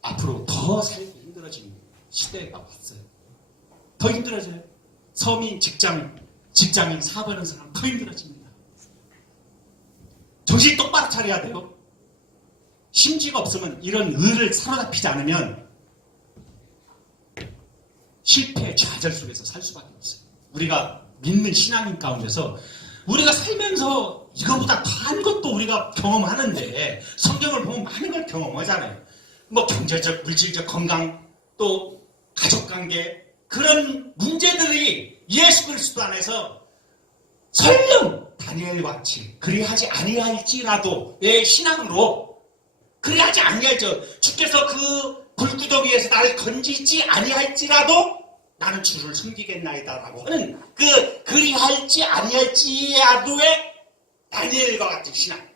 앞으로 더 살기 힘들어지는 시대가 왔어요. 더 힘들어져요. 서민, 직장인, 사업하는 사람 더 힘들어집니다. 정신 똑바로 차려야 돼요. 심지가 없으면 이런 의를 사로잡히지 않으면 실패, 좌절 속에서 살 수밖에 없어요. 우리가 믿는 신앙인 가운데서 우리가 살면서 이거보다 더한 것도 우리가 경험하는데 성경을 보면 많은 걸 경험하잖아요. 뭐 경제적, 물질적, 건강, 또 가족관계 그런 문제들이 예수 그리스도 안에서 설령 다니엘과 같이 그리하지 아니할지라도 내 신앙으로 그리하지 아니할지 주께서 그 불구덩이에서 나를 건지지 아니할지라도 나는 주를 섬기겠나이다라고 하는 그리할지 아니할지라도의 다니엘과 같은 신앙.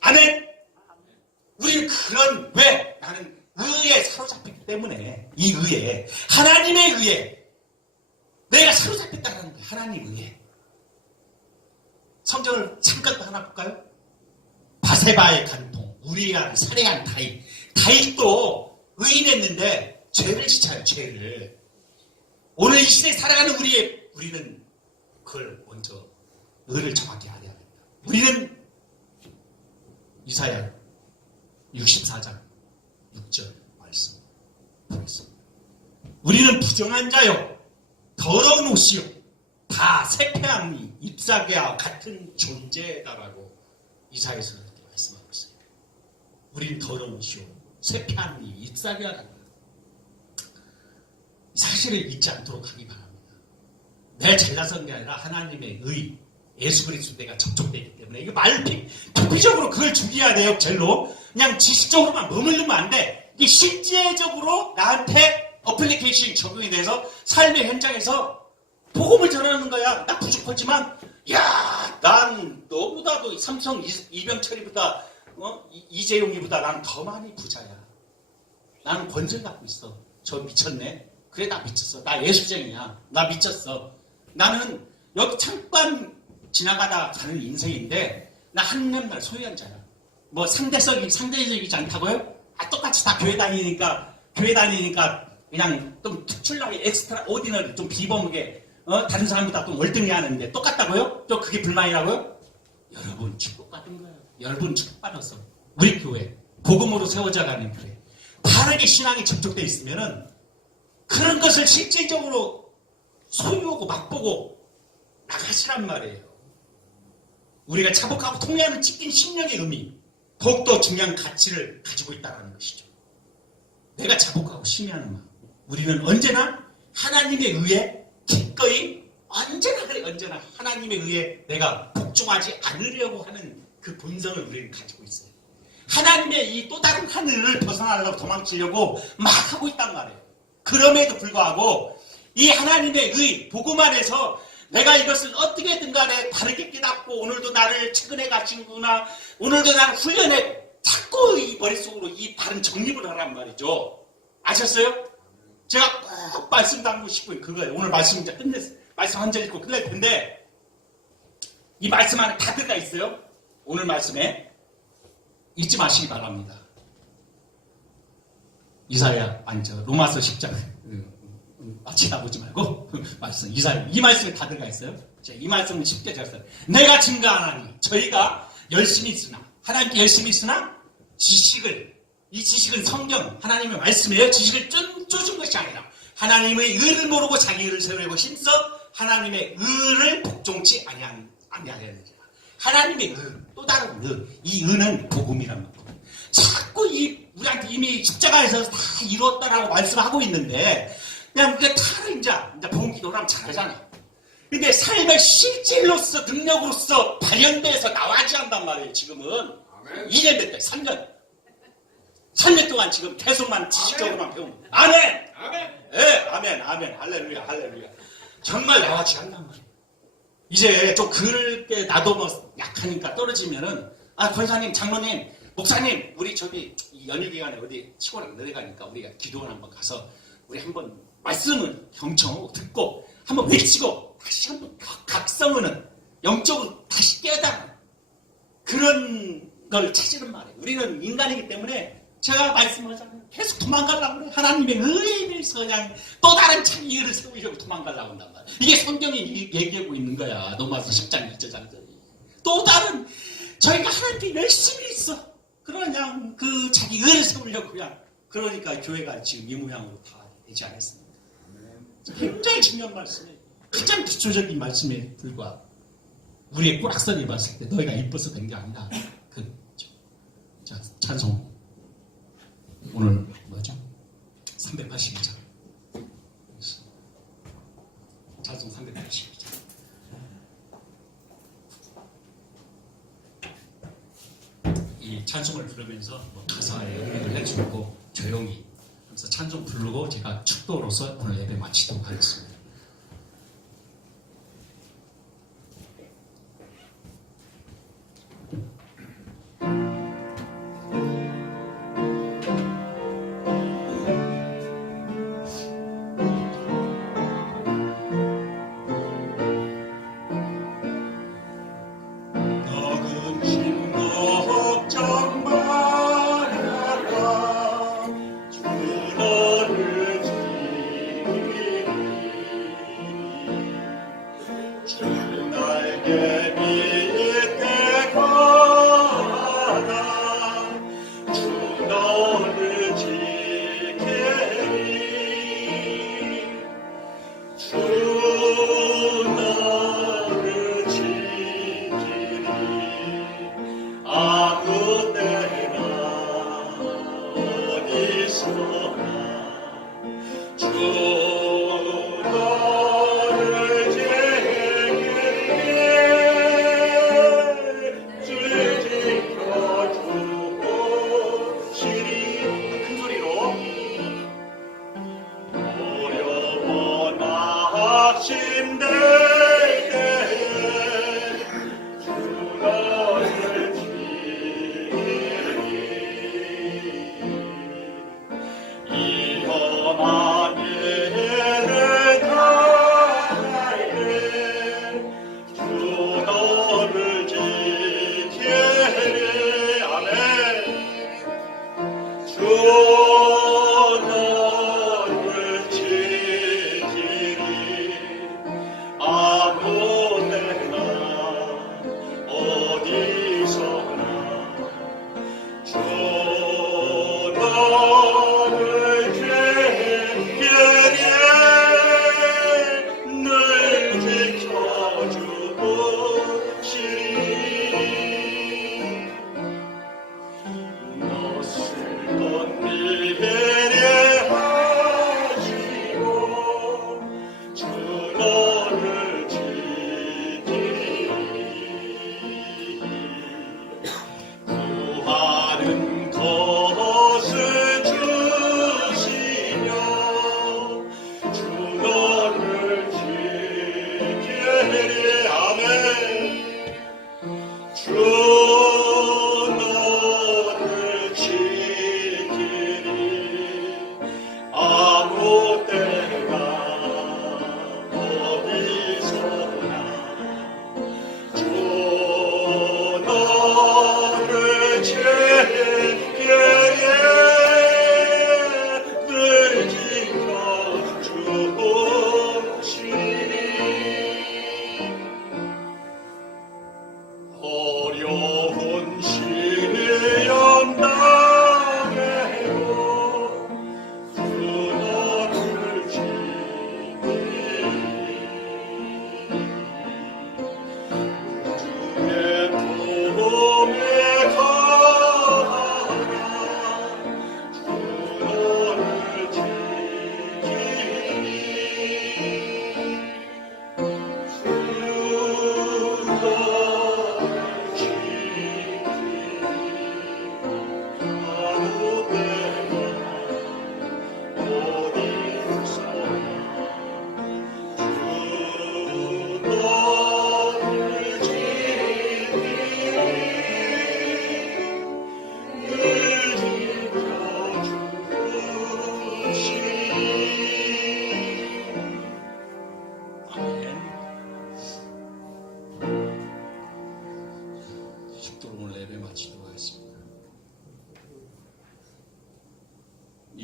아멘. 우리는 왜 나는 의에 사로잡혔기 때문에 이 의에 하나님의 의에 내가 사로잡혔다는 거예요. 하나님 의에. 성경을 잠깐 또 하나 볼까요? 바세바의 간통, 우리아를 살해한 다윗도 의인했는데 죄를 지쳐요. 죄를. 오늘 이 시대에 살아가는 우리는 그걸 먼저 의를 정확히 알아야 된다. 우리는 이사야 64장 6절 말씀 보겠습니다. 우리는 부정한 자요 더러운 옷이요 다 세폐함이 잎사귀와 같은 존재다라고 이사야서는 이렇게 말씀하고 있어요. 우린 더러운 시오 쇠폐하는 이 잎사귀와 같다. 사실을 잊지 않도록 하기 바랍니다. 내 잘나선 게 아니라 하나님의 의, 예수 그리스도 내가 접촉되기 때문에 이거 표피적으로 그걸 죽여야 돼요. 젤로 그냥 지식적으로만 머물르면 안 돼. 이게 실제적으로 나한테 어플리케이션 적용이 돼서 삶의 현장에서 복음을 전하는 거야. 나 부족하지만 야, 난 너보다도 삼성 이병철이보다 이재용이보다 난 더 많이 부자야. 나는 권세를 갖고 있어. 저 미쳤네. 그래 나 미쳤어. 나 예수쟁이야. 나 미쳤어. 나는 여기 잠깐 지나가다 가는 인생인데 나 하나님 나라 소유한 자야. 뭐 상대적이지 않다고요? 똑같이 다 교회 다니니까 그냥 좀 특출나게 엑스트라 오디너리 좀 비범하게 다른 사람보다 좀 월등히 하는데 똑같다고요? 또 그게 불만이라고요? 여러분 축복받은 거예요. 여러분 축복받았어. 우리 교회 복음으로 세워져 가는 교회 바르게 신앙이 접촉되어 있으면은 그런 것을 실질적으로 소유하고 맛보고 나가시란 말이에요. 우리가 자복하고 통례하는 찢긴 심령의 의미 더욱더 중요한 가치를 가지고 있다는 것이죠. 내가 자복하고 심의하는 마음. 우리는 언제나 하나님의 의에 기꺼이 언제나 하나님의 의에 내가 복종하지 않으려고 하는 그 본성을 우리는 가지고 있어요. 하나님의 이 또 다른 하늘을 벗어나려고 도망치려고 막 하고 있단 말이에요. 그럼에도 불구하고 이 하나님의 의 복음 안에서 내가 이것을 어떻게든 간에 바르게 깨닫고 오늘도 나를 최근에 가시는구나 오늘도 나를 훈련해 자꾸 이 머릿속으로 이 바른 정립을 하란 말이죠. 아셨어요? 제가 꼭 말씀 담고 싶은 그거예요. 오늘 말씀 이제 말씀 한 절 읽고 끝낼 텐데 이 말씀 안에 다 들어가 있어요. 오늘 말씀에 잊지 마시기 바랍니다. 로마서 10장 마치다 보지 말고 말씀 이 말씀에 다 들어가 있어요. 이 말씀은 쉽게 적었어요. 내가 증거하나니 저희가 열심히 있으나 하나님께 열심히 있으나 이 지식은 성경 하나님의 말씀이에요. 지식을 쫓은 것이 아니라 하나님의 의를 모르고 자기 의를 세우려고 힘써 하나님의 의를 복종치 아니하였느니라. 하나님의 의, 또 다른 의, 이 의는 복음이란 말이에요. 자꾸 우리한테 이미 십자가에서 다 이루었다라고 말씀하고 있는데 그냥 우리가 다 이제 복음 기도를 하면 잘하잖아. 근데 삶의 실질로서 능력으로서 발현돼서 나와야지 한단 말이에요. 지금은 2년 됐대. 3년 동안 지금 계속만 지식적으로만 배우는 아멘! 네, 아멘. 할렐루야. 정말 나와지 한단 말이에요. 이제 좀 그럴 때 나도 뭐 약하니까 떨어지면은 권사님, 장로님, 목사님, 우리 저기 연휴 기간에 어디 시골에 내려가니까 우리가 기도원 한번 가서 우리 한번 말씀을 경청하고 듣고 한번 외치고 다시 한번 각성하는 영적으로 다시 깨닫는 그런 걸 찾으는 말이에요. 우리는 인간이기 때문에 제가 말씀하잖아요. 계속 도망가려고 그래요. 하나님의 의에 대해서 그냥 또 다른 자기 의를 세우려고 도망가려고 한단 말이에요. 이게 성경이 얘기하고 있는 거야. 로마서 10장 2절장절이. 또 다른 저희가 하나님께 열심히 있어. 그냥 그 자기 의를 세우려고 그러니까 교회가 지금 이 모양으로 다 되지 않았습니다. 굉장히 중요한 말씀이에요. 가장 기초적인 말씀에 불과하고 우리의 꾸락선이 봤을 때 너희가 이뻐서 된 게 아니라 자, 찬송 오늘 뭐죠? 382장 찬송 382장 이 찬송을 부르면서 가사에 음악을 해주고 조용히 그래서 찬송 부르고 제가 축도로서 오늘 예배 마치도록 하겠습니다.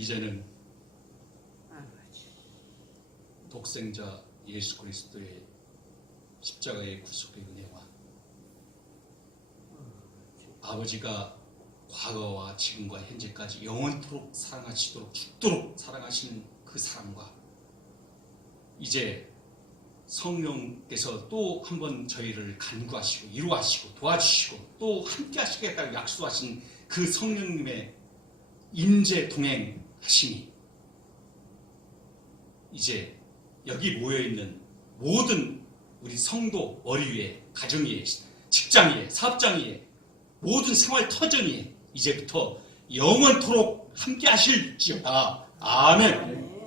이제는 독생자 예수 그리스도의 십자가의 구속의 은혜와 아버지가 과거와 지금과 현재까지 영원토록 사랑하시도록 죽도록 사랑하신 그 사랑과 이제 성령께서 또 한 번 저희를 간구하시고 위로하시고 도와주시고 또 함께 하시겠다고 약속하신 그 성령님의 임재 동행하심이 이제 여기 모여있는 모든 우리 성도 머리 위에 가정 위에 직장 위에 사업장 위에 모든 생활 터전 위에 이제부터 영원토록 함께 하실지어다. 아멘.